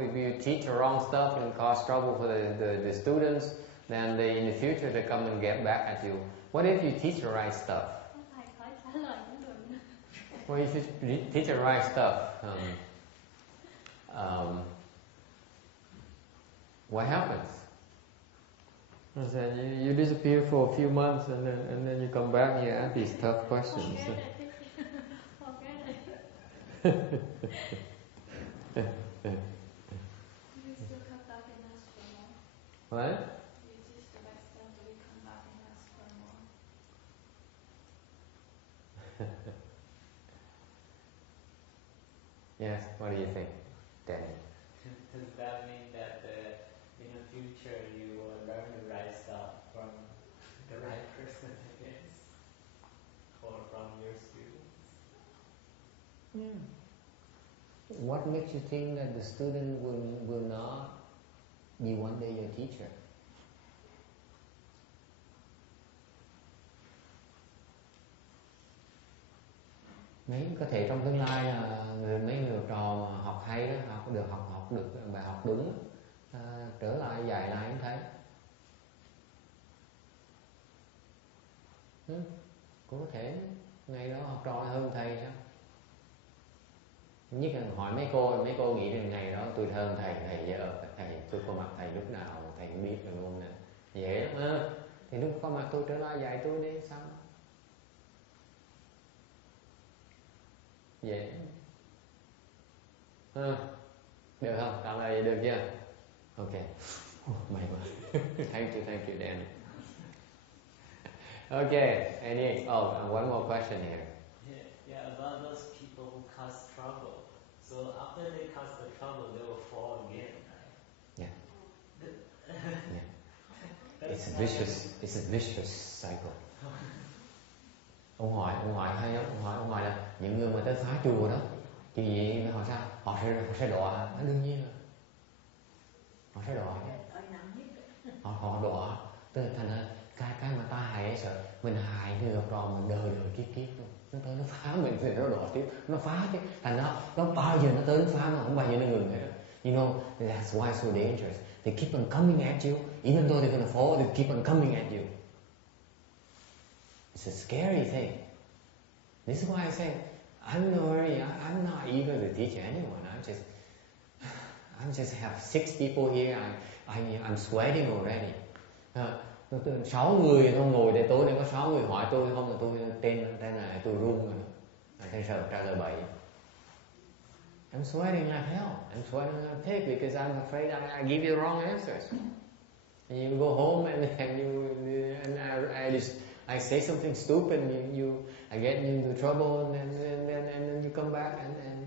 If you teach the wrong stuff and cause trouble for the students, then in the future they come and get back at you. What if you teach the right stuff? Thầy phải trả lời cũng được. Well, if you teach the right stuff, what happens? I said, you disappear for a few months and then you come back and you ask these tough questions. You still come back and ask for more. What? You teach the right stuff, but you come back and ask for more. Yes, what do you think, Danny? Does that mean that in the future you will learn the right stuff from the right person, I guess? Or from your students? Yeah. What makes you think that the student will not be one day your teacher? Mấy có thể trong tương lai là mấy người trò mà học hay đó, học được bài học đúng, trở lại dạy lại cũng thấy. Cũng có thể ngày đó học trò hơn thầy sao? Nhất là hỏi mấy cô nghĩ rằng ngày đó tôi hơn thầy giờ thầy tôi có mặt thầy lúc nào thầy cũng biết rồi luôn nè. Vậy đó, thì lúc có mặt tôi trở lại dạy tôi đi xong. Vậy được không? Trả lời được chưa? Ok. May quá. Thank you Dan. Okay, one more question here. Yeah, about those people who cause trouble. So after they cause the trouble, they will fall again, right? Yeah. Yeah. It's a vicious cycle. Ông hỏi hay lắm, ông hỏi là những người mà tới phá chùa đó, thì gì họ sao? Họ sẽ đọa, đương nhiên rồi. Họ sẽ đọa. Họ đọa, tức là thành ra cái mà ta hại sợ mình hại người học trò mình đời kiếp luôn. Nó tới nó phá mình thì nó đọa tiếp, nó phá chứ. Thành ra nó bao giờ nó tới nó phá mà không bao giờ nó ngừng hết. You know, that's why it's so dangerous. They keep on coming at you, even though they're gonna fall, they keep on coming at you. It's a scary thing. This is why I say, I'm not eager to teach anyone. I just have 6 people here. I'm sweating already. 6 người không ngồi để tối nay có 6 người hỏi tôi không là tôi tên này tôi run rồi. Thầy sợ trả lời bậy. I'm sweating like hell. I'm sweating like a pig because I'm afraid I give you the wrong answers. And you go home and I say something stupid and I get you into trouble and then you come back and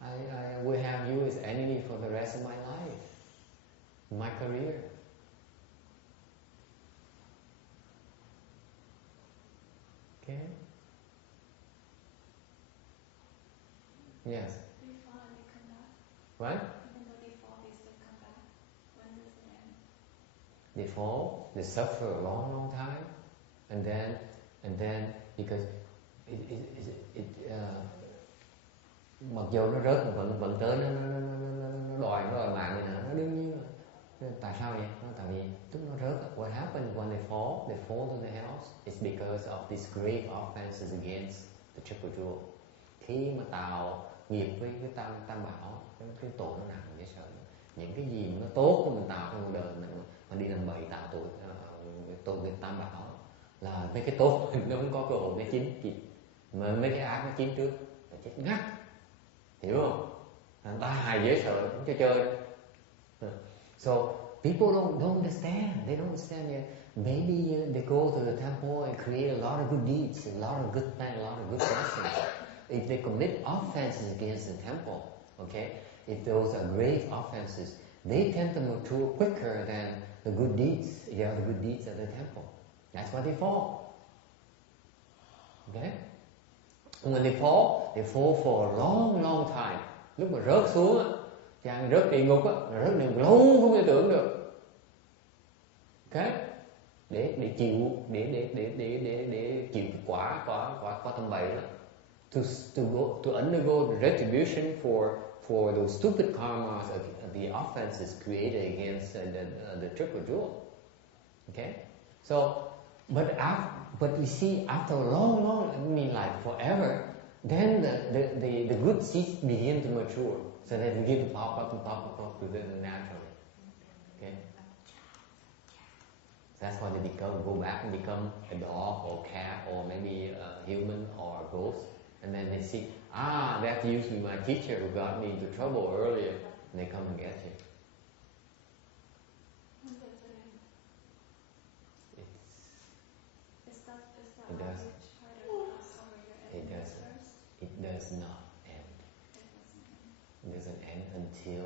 I will have you as enemy for the rest of my life. Yes. They fall and they come back. Right? Even though they fall, they still come back. When does it end? They fall, they suffer a long, long time, and then because mặc dù nó rớt vẫn tới nó đòi mạng này nè, nó đương nhiên là tại sao vậy? Tại vì lúc nó rớt, what happens when they fall to the house, it's because of these grave offenses against the triple jewel. Khi mà tạo nghiệp với cái tam bảo, cái tội nó nặng dễ sợ. Những cái gì mà nó tốt của mình tạo trong cuộc đời mình mà đi làm bậy tạo tội nghiệp tam bảo, là mấy cái tốt nó không có cơ hội để chín kịp, mà mấy cái ác nó chín trước là chết ngắt, hiểu không? Người ta hài dễ sợ cũng chơi. So people don't understand. They don't understand yet. Maybe they go to the temple and create a lot of good deeds, a lot of good things, a lot of good blessings. If they commit offenses against the temple, okay, if those are grave offenses, they tend to mature quicker than the good deeds. The other good deeds at the temple. That's why they fall. Okay? When they fall for a long, long time. Lúc mà rớt xuống á, chàng rớt địa ngục á, rớt địa ngục lâu không thể tưởng được. Okay? Để chịu chịu quả tâm bậy đó. To undergo the retribution for those stupid karmas, the offenses created against the triple jewel. Okay? So, but you see, after a long, I mean like forever, then the good seeds begin to mature, so they begin to pop up naturally. Okay? That's why they go back and become a dog or cat or maybe a human or a ghost. And then they see, that used to be my teacher who got me into trouble earlier. And they come and get you. When does it end? Is that It does. which part of the Passover you're ending first? It does not end. It doesn't end until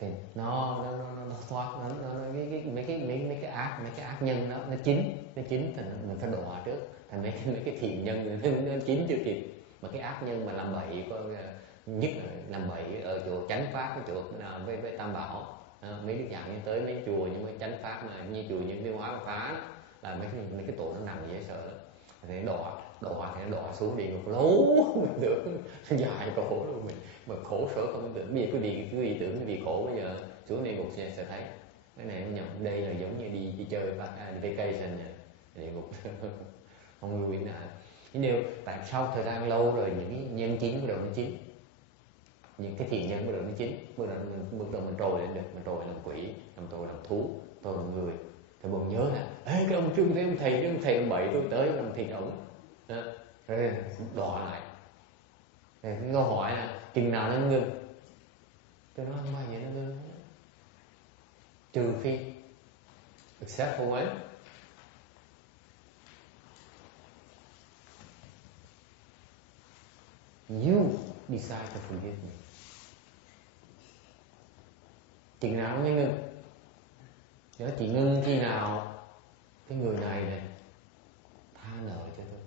thì nó thoát mấy cái ác nhân đó nó chín thì mình phải đọa trước. Thành mấy cái thiện nhân nó chín chưa kịp, mà cái ác nhân mà làm bậy có nhất là làm bậy ở chùa chánh pháp, cái chùa với tam bảo, mấy đức dạng như tới mấy chùa nhưng mà chánh pháp mà như chùa những tiêu hóa phá đó, là mấy cái tội nó nặng dễ sợ lắm. Thì đọa thì nó đọa xuống địa ngục lâu mình tưởng dài cổ luôn mình, mà khổ sở không tưởng. Bây giờ quý vị tưởng quý vị khổ, bây giờ xuống địa ngục sẽ thấy cái này nhầm. Đây là giống như đi chơi vacation địa ngục không lưu ý nào. Nhưng điều tại sau thời gian lâu rồi những cái nhân chín bắt đầu nó chín, những cái thiện nhân bắt đầu nó chín, bắt đầu mình trồi lên được, mình trồi làm quỷ, làm trồi làm thú, trồi làm người. Thì buồn nhớ là cái ông trương thế ông thầy ông bậy tôi tới làm thịt ổng, rồi đọa lại. Thì cái câu hỏi là chừng nào nó ngưng? Tôi nói không bao giờ nó ngưng, trừ phi except for when you decide to forgive me. Chừng nào nó mới ngưng? Nó chỉ ngưng khi nào cái người này tha nợ cho tôi.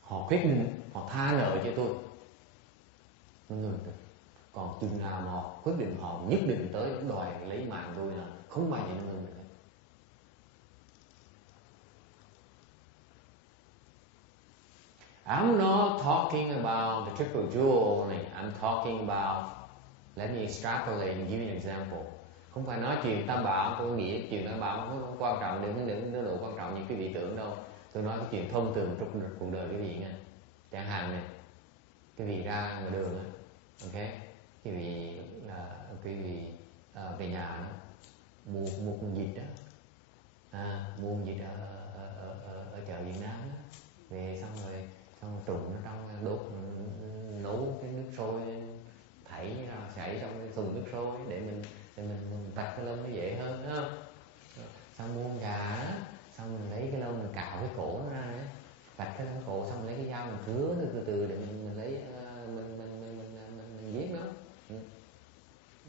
Họ quyết định, họ tha nợ cho tôi, nó ngừng được. Còn chừng nào mà họ quyết định, họ nhất định tới đòi lấy mạng tôi là không bao giờ nó ngừng được. I'm not talking about the triple jewel only. I'm talking about, let me extrapolate and give you an example. Không phải nói chuyện tam bảo, tôi nghĩ chuyện tam bảo không quan trọng, đừng độ quan trọng như quý vị tưởng đâu. Tôi nói cái chuyện thông thường trong cuộc đời quý vị nha. Chẳng hạn này, quý vị ra ngoài đường á, ok, quý vị về nhà đó, mua con vịt đó, mua con vịt ở chợ Việt Nam đó, về xong rồi trụng nó trong đốt, nấu cái nước sôi, thảy ra chảy trong cái thùng nước sôi để mình tạch cái lông nó dễ hơn, đúng không? Xong mua con gà đó, xong mình lấy cái lông mình cạo cái cổ nó ra đấy, vạch cái lông cổ, xong lấy cái dao mình cứa từ từ để mình lấy mình giết nó.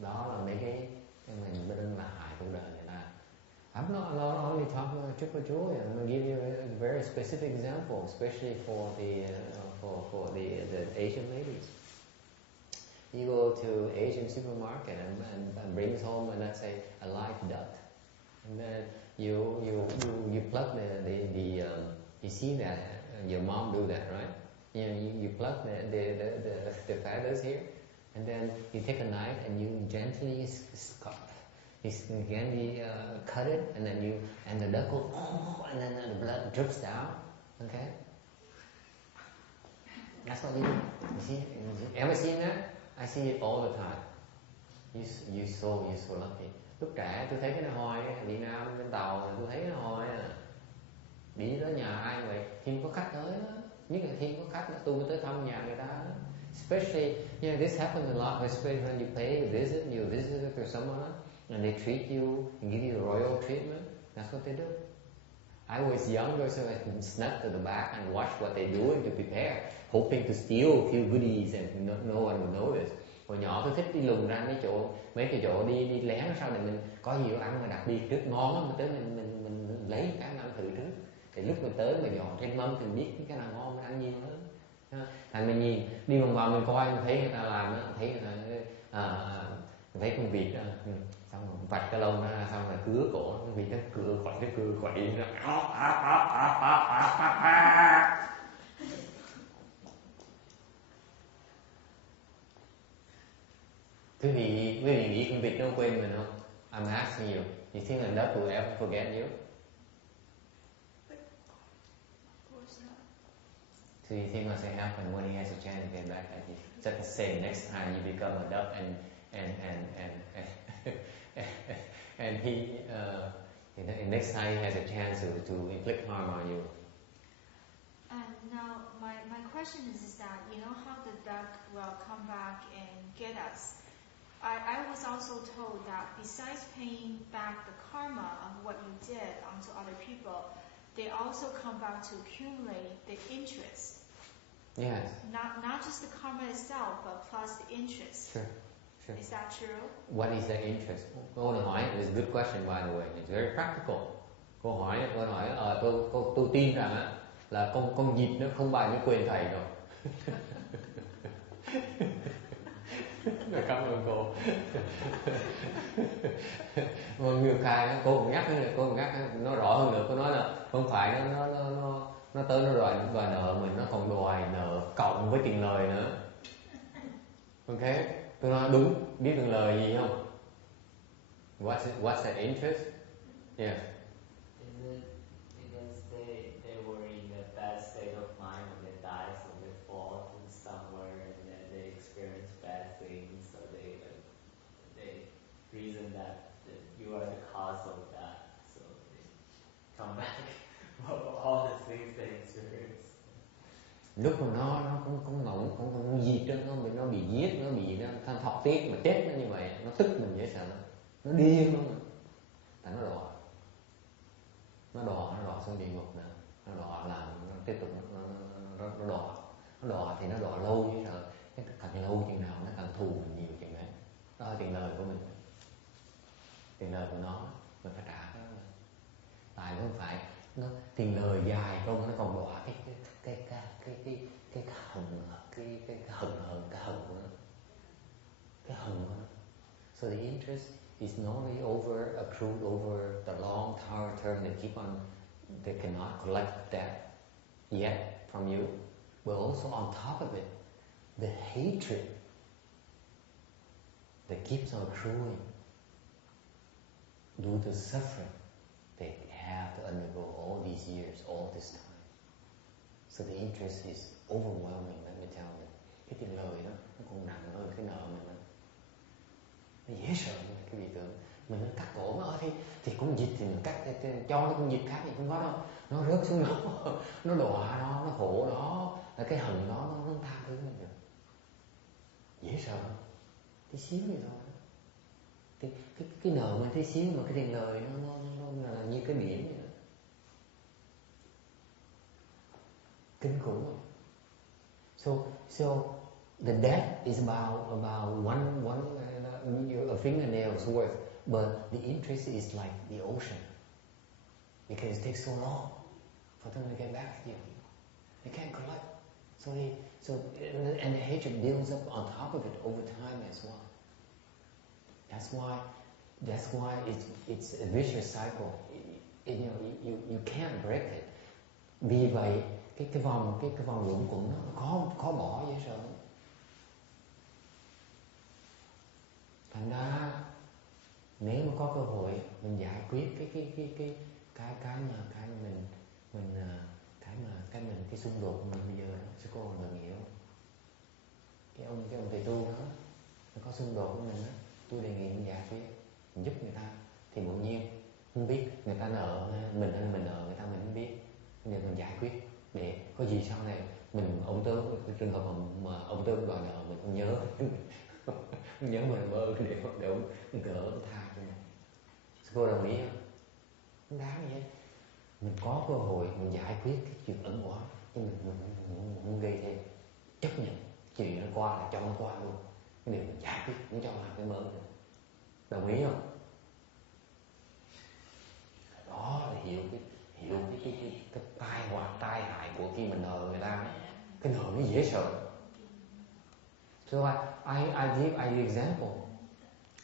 Đó là mấy cái mình bên là hại cuộc đời người ta. I'm not only talking about triple joy. I'm going to give you a very specific example, especially for the Asian ladies. You go to Asian supermarket and brings home, and let's say a live duck, and then you plug the you see that your mom do that, right? You plug the feathers here, and then you take a knife and you gently cut it, and then the duck will, and then the blood drips down. Okay, that's what you do. You see, ever seen that? I see it all the time. You so lucky. Lúc trẻ tôi thấy cái này hoài, Việt Nam trên tàu tôi thấy nó hoài à. Đi tới nhà ai vậy? Khi có khách tới đó, nhất là khi có khách tôi mới tới thăm nhà người ta đó. Especially, this happens a lot, especially when you pay a visit, you visit to someone and they treat you and give you a royal treatment. That's what they do. I was younger, so I could snuck to the back and watch what they do to prepare, hoping to steal a few goodies and no one would notice. Hồi nhỏ tôi thích đi lùng ra mấy cái chỗ đi lén sau để mình có gì ăn mà đặc biệt trước ngon lắm, mình tới mình lấy cái ăn thử trước. Thì lúc mình tới mình dọn trên mâm thì mình biết cái nào ngon mình ăn nhiều hơn. Thành mình nhìn đi vòng vòng mình coi mình thấy người ta làm đó, thấy thấy con vịt đó, xong rồi vạch cái lông ra, xong rồi cứa cổ con vịt nó cựa quậy ra. Quý vị nghĩ con vịt nó quên mình không? I'm asking you. You think a duck will ever forget you? So you think what's going to happen when he has a chance to get back at you? Just to say next time you become a duck and he next time he has a chance to inflict harm on you. Now my question is that you know how the duck will come back and get us. I was also told that besides paying back the karma of what you did onto other people, they also come back to accumulate the interest. Yes. Not just the karma itself, but plus the interest. Sure. Is that true? What is the interest? Câu hỏi is a good question by the way. It's very practical. Câu hỏi tôi tin rằng là con vịt nó không bao nhiêu quên thầy rồi. Cảm ơn cô. Ngược khai cô còn nhắc nó rõ hơn nữa. Cô nói là không phải nó tới nó đòi nợ mình, nó còn đòi nợ cộng với tiền lời nữa. Ok, tôi nói đúng. Biết tiền lời gì không? What's that interest? Yeah. Is it because they were in a bad state of mind when they die, so they fall to somewhere and then they experience bad things, so they reason that you are the cause of that, so they come back for all the things they experience. Lúc mà nó con diệt đó, nó bị giết, nó bị nó thọc tiết mà chết nó như vậy, nó tức mình dễ sợ, nó điên luôn, tại nó đọa xuống địa ngục nữa, nó đọa làm nó tiếp tục nó đọa thì nó đọa lâu dễ sợ, càng lâu chừng nào nó càng thù mình nhiều chừng đấy. Đó là tiền lời của mình, tiền lời của nó mình phải trả cái đó. Tại không phải nó tiền lời dài không, nó còn đọa cái hận của nó. So the interest is not only accrued over the long term, they cannot collect that yet from you, but also on top of it, the hatred that keeps on accruing due to suffering they have to undergo all these years, all this time. So the interest is overwhelming, let me tell you. Cái tiền lời đó nó còn nặng hơn cái nợ mình đó. Nó dễ sợ cái vị tưởng mình nó cắt cổ nó thì con vịt thì mình cắt cho nó con vịt khác thì không có đâu, nó rớt xuống nó đọa nó khổ đó, là cái hận đó nó tha thứ mình được. Dễ sợ tí xíu vậy thôi. Cái nợ mình tí xíu mà cái tiền lời nó là như cái biển vậy đó. Kinh khủng không? So the debt is about one a fingernail's worth, but the interest is like the ocean, because it takes so long for them to get back to you. They can't collect, and the hatred builds up on top of it over time as well. That's why it's a vicious cycle. You can't break it. Vì vậy cái vòng luẩn quẩn nó khó bỏ dễ sợ. Thành ra nếu mà có cơ hội mình giải quyết cái xung đột của mình bây giờ đó, sư cô đừng hiểu. Cái ông thầy tu đó, nó có xung đột của mình đó, tôi đề nghị mình giải quyết, mình giúp người ta thì tự nhiên không biết người ta nợ mình hay mình nợ người ta, mình không biết, nên mình giải quyết để có gì sau này ông tướng trường hợp mà ông tướng đòi nợ mình không nhớ nhớ mình mơ để ông gỡ tha cho mình. Cô đồng ý không? Không đáng gì hết. Mình có cơ hội mình giải quyết cái chuyện ẩn oán, nhưng mình không gây thêm, chấp nhận chuyện nó qua là cho nó qua luôn, cái điều mình giải quyết không cho làm cái mơ nữa. Đồng ý không? Đó là hiểu cái tai họa tai hại của khi mình nợ người ta. Cái nợ nó dễ sợ. So I give an example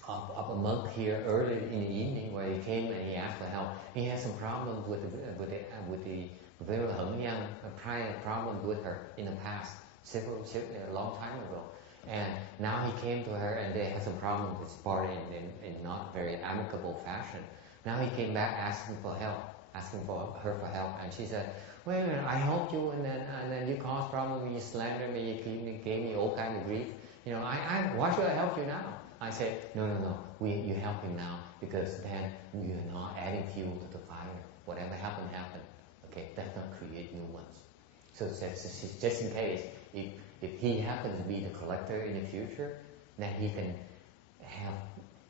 of a monk here early in the evening where he came and he asked for help. He had some problems with the very young prior problems with her in the past, a long time ago. And now he came to her and they had some problems with partying in not very amicable fashion. Now he came back asking for her for help, and she said, "Wait a minute, I helped you, and then you caused problems, you slandered me, you gave me all kind of grief. Why should I help you now?" I said, "No. You help him now because then you're not adding fuel to the fire. Whatever happened. Okay, let's not create new ones. So just in case, if he happens to be the collector in the future, then he can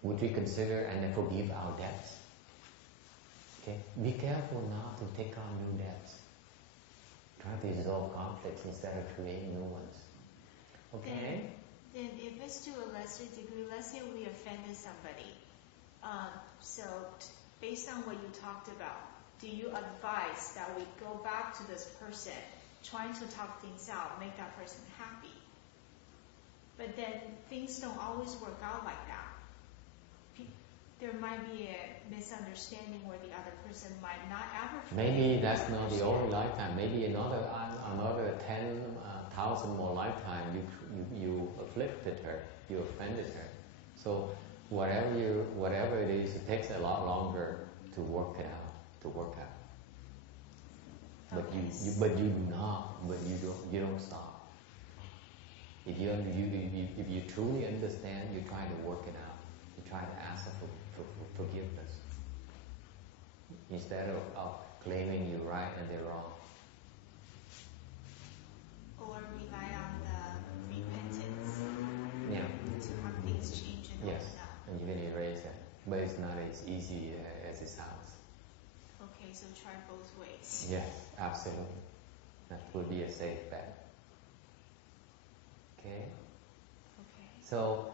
would reconsider and then forgive our debts. Okay, be careful not to take on new debts. Try to resolve conflicts instead of creating new ones. Okay." Then if it's to a lesser degree, let's say we offended somebody. So based on what you talked about, do you advise that we go back to this person, trying to talk things out, make that person happy? But then things don't always work out like that. There might be a misunderstanding where the other person might not ever forgive. Maybe that's not the only lifetime. Maybe another 10,000 more lifetime you afflicted her, you offended her. So whatever it is, it takes a lot longer to work it out. Okay. But you don't stop. If you truly understand, you try to work it out. You try to ask for forgiveness instead of claiming you're right and they're wrong. Or rely on the repentance. Yeah. To have things change and Yes. open up. And you can erase it, but it's not as easy as it sounds. Okay, so try both ways. Yes, absolutely. That would be a safe bet. Okay. Okay. So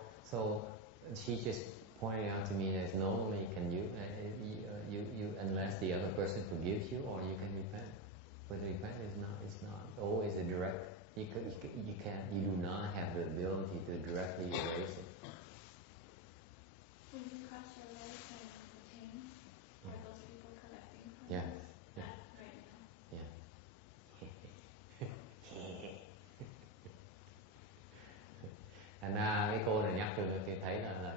she just pointed out to me that not only can you unless the other person forgives you, or you can repent. But repent is not always a direct. You do not have the ability to directly erase it. When you cross your legs and the pain, are those people collecting from Yeah. you? Right now. Yeah. Thành ra cái cô này nhắc tôi thấy là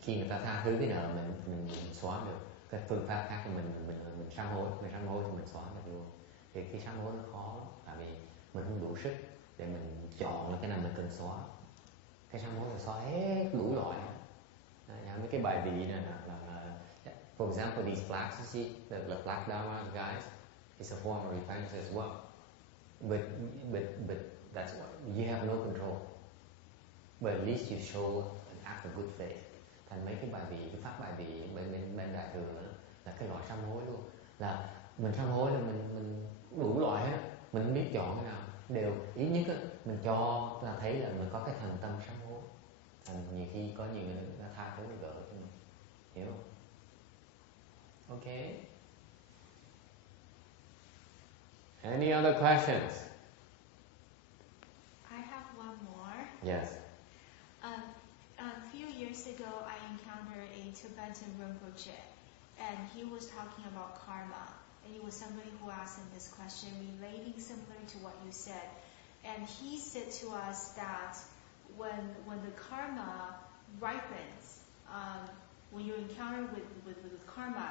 khi người ta tha thứ cái nợ mình xóa được. Cái phương pháp khác là mình sám hối thì mình xóa được luôn. Thì cái sám hối nó khó lắm, tại vì mình không đủ sức để mình chọn là cái nào mình cần xóa. Cái sám hối là xóa hết đủ loại. Mấy cái bài vị này là for example, these flags you see, the black dharma guys, it's a form of repentance as well. But that's what you have no control. But at least you show an act of good faith. Thành mấy cái bài vị, cái pháp bài vị bên đại thừa là cái loại sám hối luôn. Là mình sám hối là mình đủ loại hết, mình không biết chọn cái nào. đều ít nhất á, mình cho ta thấy là mình có cái thành tâm sám hối. Thành nhiều khi có nhiều người đã tha thứ gỡ cho mình, hiểu không? Okay. Any other questions? I have one more. Yes. A few years ago, I encountered a Tibetan Rinpoche, and he was talking about karma. And it was somebody who asked him this question relating similar to what you said. And he said to us that when the karma ripens, when you encounter with karma,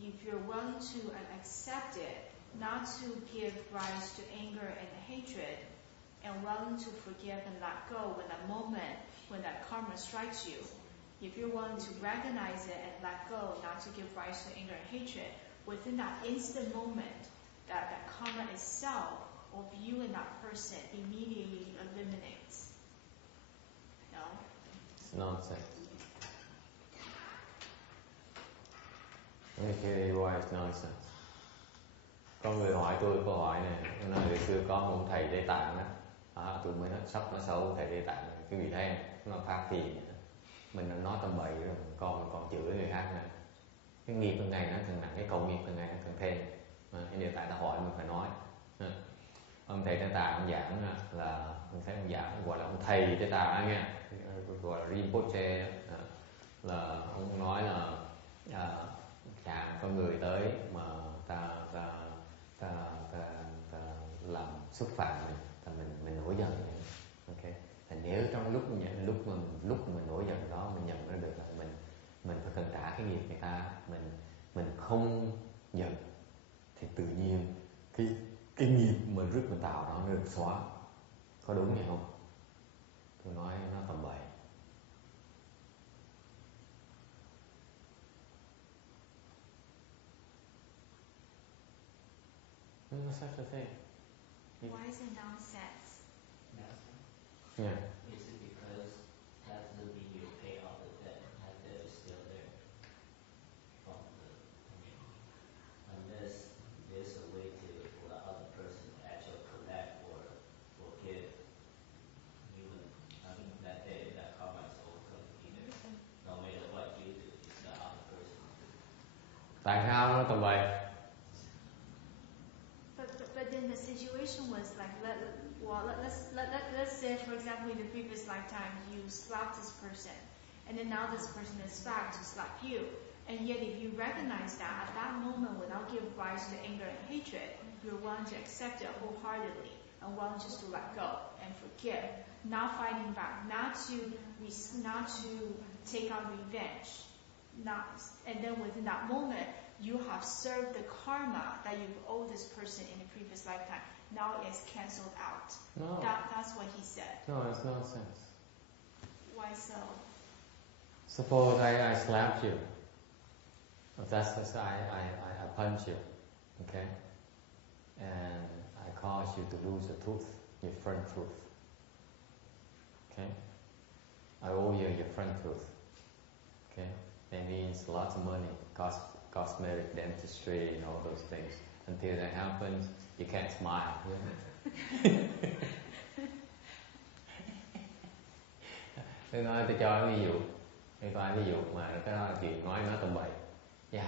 if you're willing to accept it, not to give rise to anger and hatred, and willing to forgive and let go when that moment, when that karma strikes you, if you're willing to recognize it and let go, not to give rise to anger and hatred, within that instant moment, that karma itself of you and that person immediately eliminates. No? It's nonsense. Why it's nonsense? Có người hỏi tôi câu hỏi này, nói ngày xưa có một thầy Địa Tạng á, tôi mới nói sắp nói xấu thầy Địa Tạng, cái vị thấy nó phát thiền, mình nói tầm bậy rồi còn chửi người khác nè. Cái nghiệp từng ngày nó càng nặng, cái cộng nghiệp từng ngày nó càng thêm. Cái Địa Tạng ta hỏi mình phải nói. Ông thầy Địa Tạng ông giảng là mình thấy ông giảng gọi là ông thầy Địa Tạng nha, gọi là Rinpoche, là ông nói là chàng có người tới mà ta làm xúc phạm mình nổi giận. Ok. Thì nếu trong lúc mình nổi giận đó mình nhận ra được là mình phải cần trả cái nghiệp người ta, mình không giận thì tự nhiên cái nghiệp mà rước mình tạo đó nó được xóa. Có đúng vậy không? Tôi nói nó tầm bậy. There's no such a thing. Why is it nonsense? Yeah. Is it because that doesn't mean you pay off the debt? That debt is still there from unless there's a way for the other person to actually collect or forgive you. That debt, that karma is always going to be there. No matter what you do, it's the other person. Tại sao nó tầm bậy? But then the situation was like, let's say, for example, in the previous lifetime, you slapped this person, and then now this person is back to slap you. And yet, if you recognize that at that moment, without giving rise to anger and hatred, you're willing to accept it wholeheartedly and willing just to let go and forgive, not fighting back, not to take on revenge, and then within that moment, you have served the karma that you've owed this person in the previous lifetime. Now it's cancelled out. No. That's what he said. No, it's nonsense. Why so? Suppose I slapped you. That's I punch you, okay? And I cause you to lose a tooth, your front tooth. Okay? I owe you your front tooth. Okay? That means lots of money, cosmetic dentistry and all those things. Until that happens, you can't smile. Tôi nói tôi cho ví dụ mà cái đó là chuyện nói tầm bậy. Chẳng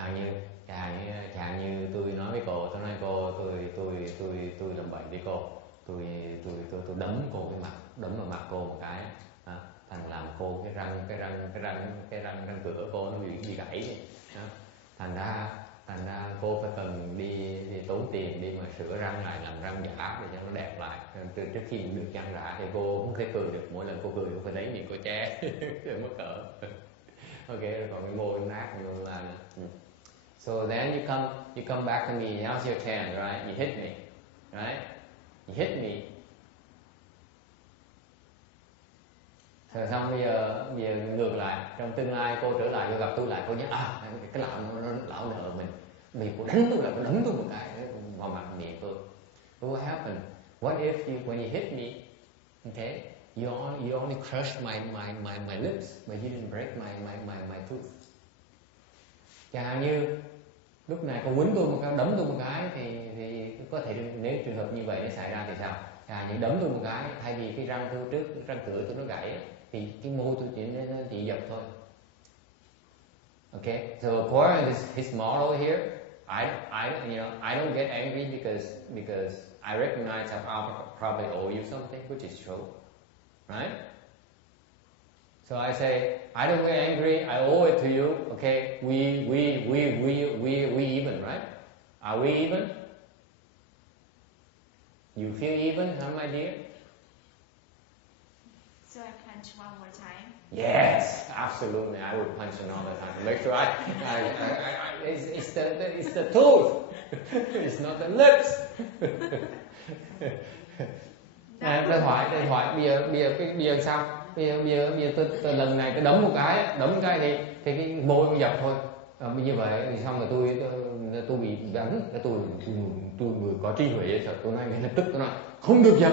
hạn như tôi nói với cô, tôi nói cô tôi làm bậy với cô, tôi đấm cô đấm vào mặt cô một cái, thành làm cô cái răng cửa cô nó bị gãy. Thành ra cô phải cần đi tốn tiền đi mà sửa răng lại, làm răng giả để cho nó đẹp lại. Trước khi được răng giả thì cô không thể cười được, mỗi lần cô cười cô phải lấy miệng cô che rồi mất cỡ. Ok, rồi còn cái môi nát như là so then you come back to me, how's your tan, right? You hit me, right? You hit me. Rồi xong bây giờ ngược lại, trong tương lai cô trở lại, cô gặp tôi lại, cô nhớ cái lão nợ mình cô đánh tôi lại, cô đấm tôi một cái vào mặt miệng tôi. What happened? What if when you hit me, okay, you only crushed my lips, but you didn't break my tooth. Chẳng hạn như lúc này cô quýnh tôi một cái, đấm tôi một cái thì có thể nếu trường hợp như vậy nó xảy ra thì sao? Những đấm tôi một cái, thay vì cái răng tôi trước, răng cửa tôi nó gãy á, thì cái môi tôi chỉ dập thôi. Okay, so according to his model here, I don't get angry because I recognize I probably owe you something, which is true, right? So I say, I don't get angry, I owe it to you. Okay, we even, right? Are we even? You feel even, huh, my dear? So I punch one more time. Yes, absolutely. I would punch another time. Make sure it's the tooth. It's not the lips. Tôi hỏi bây giờ sao? Bây giờ tôi lần này tôi đấm một cái thì cái môi nó dập thôi. Như vậy thì xong rồi tôi bị đánh, tôi người có trí huệ, sợ tôi nói ngay lập tức tôi nói không được dập.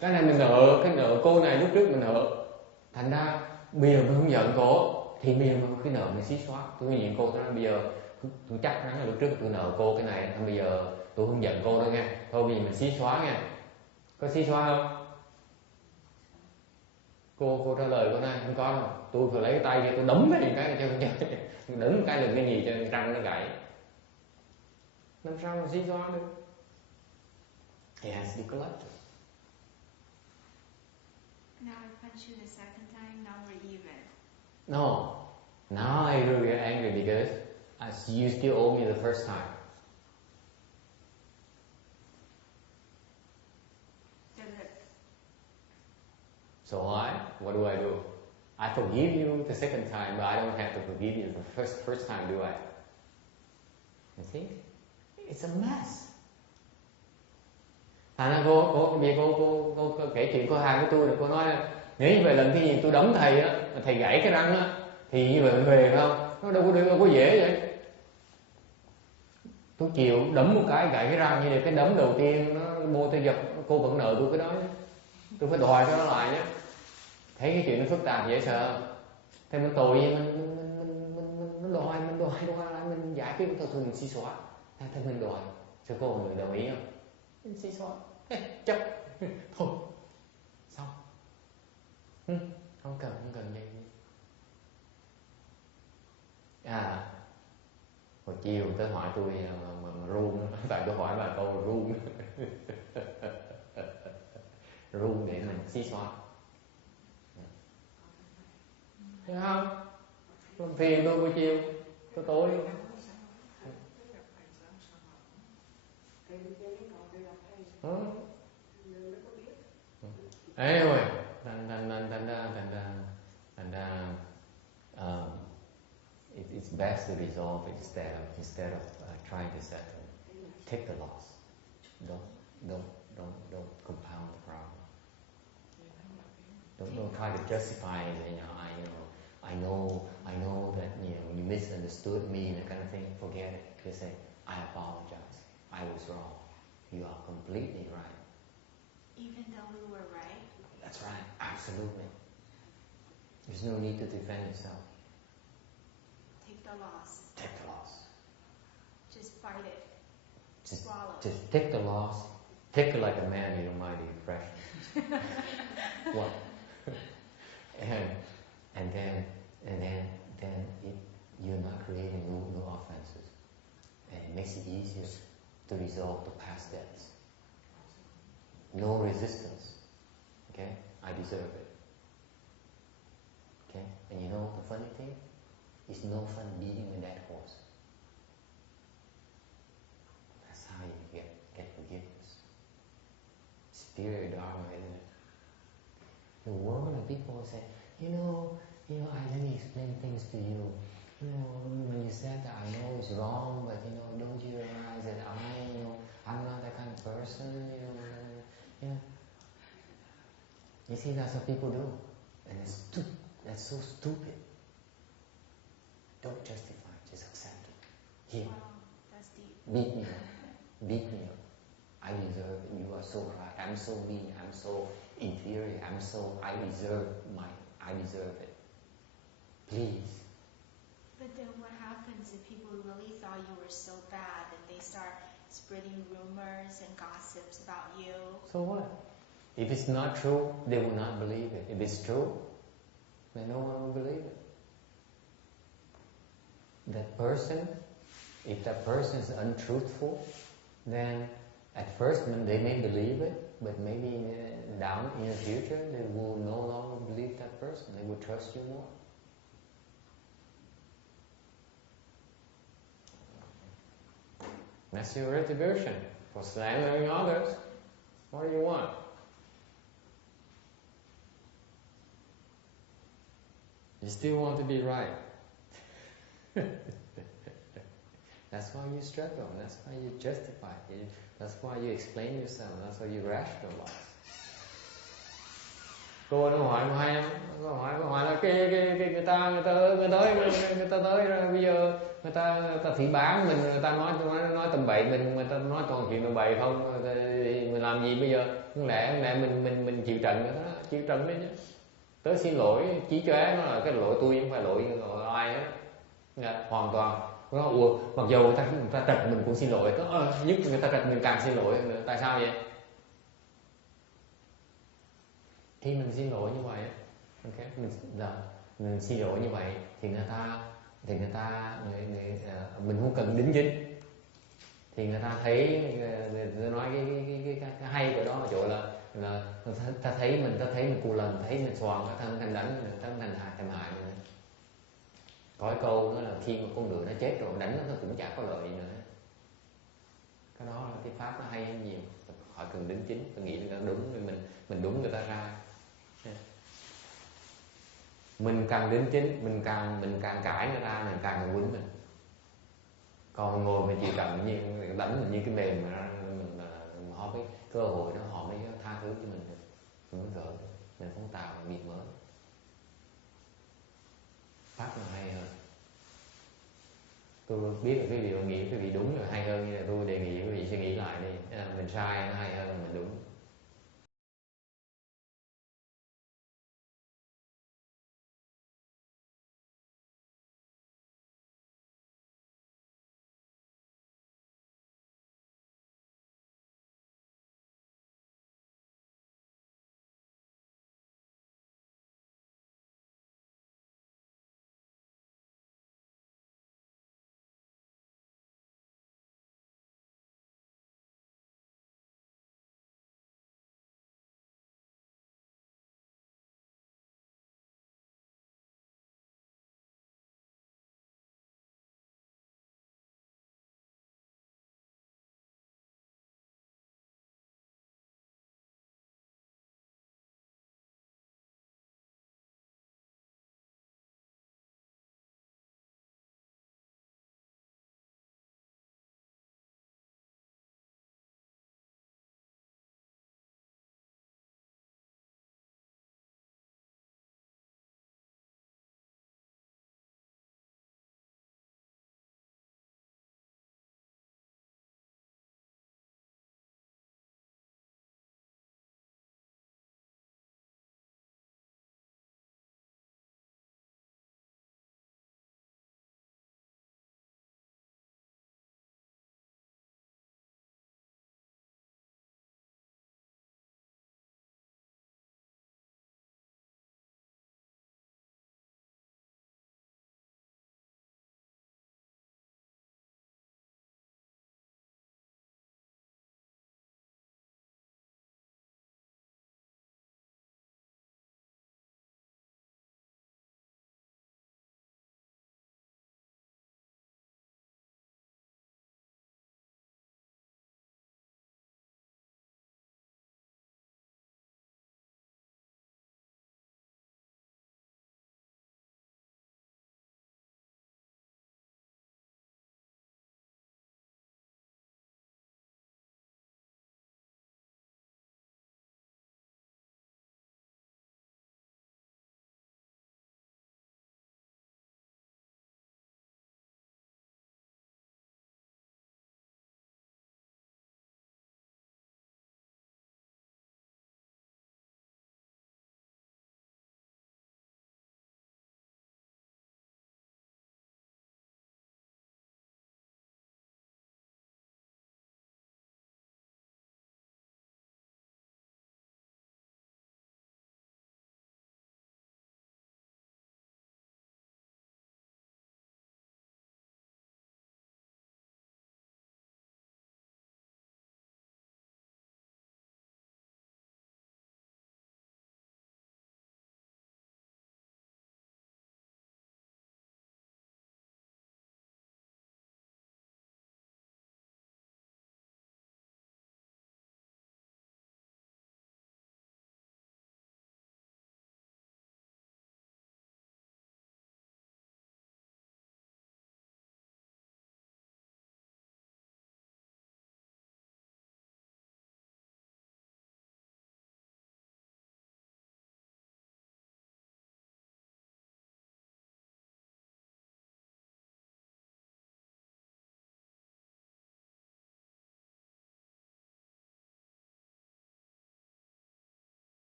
Cái này mình nợ cô này lúc trước mình nợ. Thành ra bây giờ mình không giận cô thì bây giờ cái nợ mình xí xóa. Tôi nói chuyện cô, tôi nói bây giờ tôi chắc chắn là lúc trước tôi nợ cô cái này, bây giờ tôi không giận cô đâu nha. Thôi bây giờ mình xí xóa nha. Có xí xóa không? Cô trả lời cô này không có đâu. Tôi phải lấy cái tay kia tôi đấm cái này cho đấm cái là cái gì cho răng nó gãy. Làm sao mà xí xóa được? It has to be collected. Now I punch you the second time, now we're even. No. Now I really get angry because you still owe me the first time. So what do? I forgive you the second time, but I don't have to forgive you the first time, do I? You see? It's a mess. Cô kể chuyện cô Hà với tôi là cô nói là nếu như vậy lần khi tôi đấm thầy á, mà thầy gãy cái răng á, thì như vậy về phải không? Nó đâu có dễ vậy. Tôi chịu đấm một cái gãy cái răng, như là cái đấm đầu tiên nó môi tôi dập, cô vẫn nợ tôi cái đó nhé. Tôi phải đòi cho nó lại nhé. Thấy cái chuyện nó phức tạp dễ sợ. Thì mình tội gì mình đòi lại, mình giải quyết thôi mình xí xóa. Thế mình đòi, cho cô người đồng ý không? Mình xí xóa, chấp, thôi, xong. Không cần gì. Hồi chiều tới hỏi tôi mà run, tại tôi hỏi bà câu run. Run để mình xí xóa. Thấy không? Làm phiền tôi buổi chiều, có tối. Anyway, it's best to resolve it instead of trying to settle. Take the loss. Don't compound the problem. Don't try to justify it. I know that you misunderstood me, that kind of thing. Forget it. Just say, I apologize. I was wrong. You are completely right. Even though we were right? That's right. Absolutely. There's no need to defend yourself. Take the loss. Take the loss. Just fight it. Swallow. Just take the loss. Take it like a man. You don't mind the expression. What? And then you're not creating new offenses, and it makes it easier to resolve the past debts. No resistance. Okay, I deserve it. Okay, and you know the funny thing, it's no fun beating a dead horse. That's how you get forgiveness. Spirit Dharma, isn't it? The world of people say, let me explain things to you. When you said that I know it's wrong, but don't you realize that I'm not that kind of person, You see, that's what people do. And that's so stupid. Don't justify, just accept it. Here. Wow, that's deep. Beat me up. I deserve it. You are so right. I'm so mean. I'm so inferior. I deserve it. Please. But then what happens if people really thought you were so bad and they start spreading rumors and gossips about you? So what? If it's not true, they will not believe it. If it's true, then no one will believe it. That person, if that person is untruthful, then at first they may believe it, but maybe down in the future they will no longer believe that person. They will trust you more. That's your retribution for slandering others. What do you want? You still want to be right. That's why you struggle. That's why you justify. That's why you explain yourself. That's why you rationalize. Cô nó hỏi mà hay không? Cô hỏi là cái người ta tới rồi bây giờ người ta phỉ báng mình, người ta nói tầm bậy người ta nói toàn chuyện tầm bậy không, mình làm gì bây giờ? Không lẽ mình chịu trận nữa đó, chịu trận đấy chứ. Tớ xin lỗi, chí chóe nó là cái lỗi tôi, không phải lỗi ai hết. Hoàn toàn. Nó mặc dù người ta trật mình cũng xin lỗi, nhất người ta trật mình càng xin lỗi nữa. Tại sao vậy? Khi mình xin lỗi như vậy, okay, mình xin lỗi như vậy thì người ta mình không cần đính chính, thì người ta thấy, người ta nói cái hay của đó ở chỗ là ta thấy mình cù lần, thấy mình xoàn, cái thân thành đánh, thân thành hại nữa. Có cái câu đó là khi mà con ngựa nó chết rồi đánh nó cũng chả có lợi nữa. Cái đó là cái pháp nó hay hơn nhiều. Họ cần đính chính, tôi nghĩ là đúng, mình đúng người ta ra. Mình càng đính chính, mình càng cãi người ta, mình càng quýnh mình. Còn ngồi mình chịu trận như đánh mình như cái mềm mà họ cái cơ hội đó họ mới tha thứ cho mình được. Mình mới gỡ, mình không tạo nghiệp mới. Pháp nó hay hơn. Tôi biết là quý vị nghĩ quý vị đúng là hay hơn, nhưng mà tôi đề nghị quý vị suy nghĩ lại đi. Mình sai nó hay hơn mình đúng.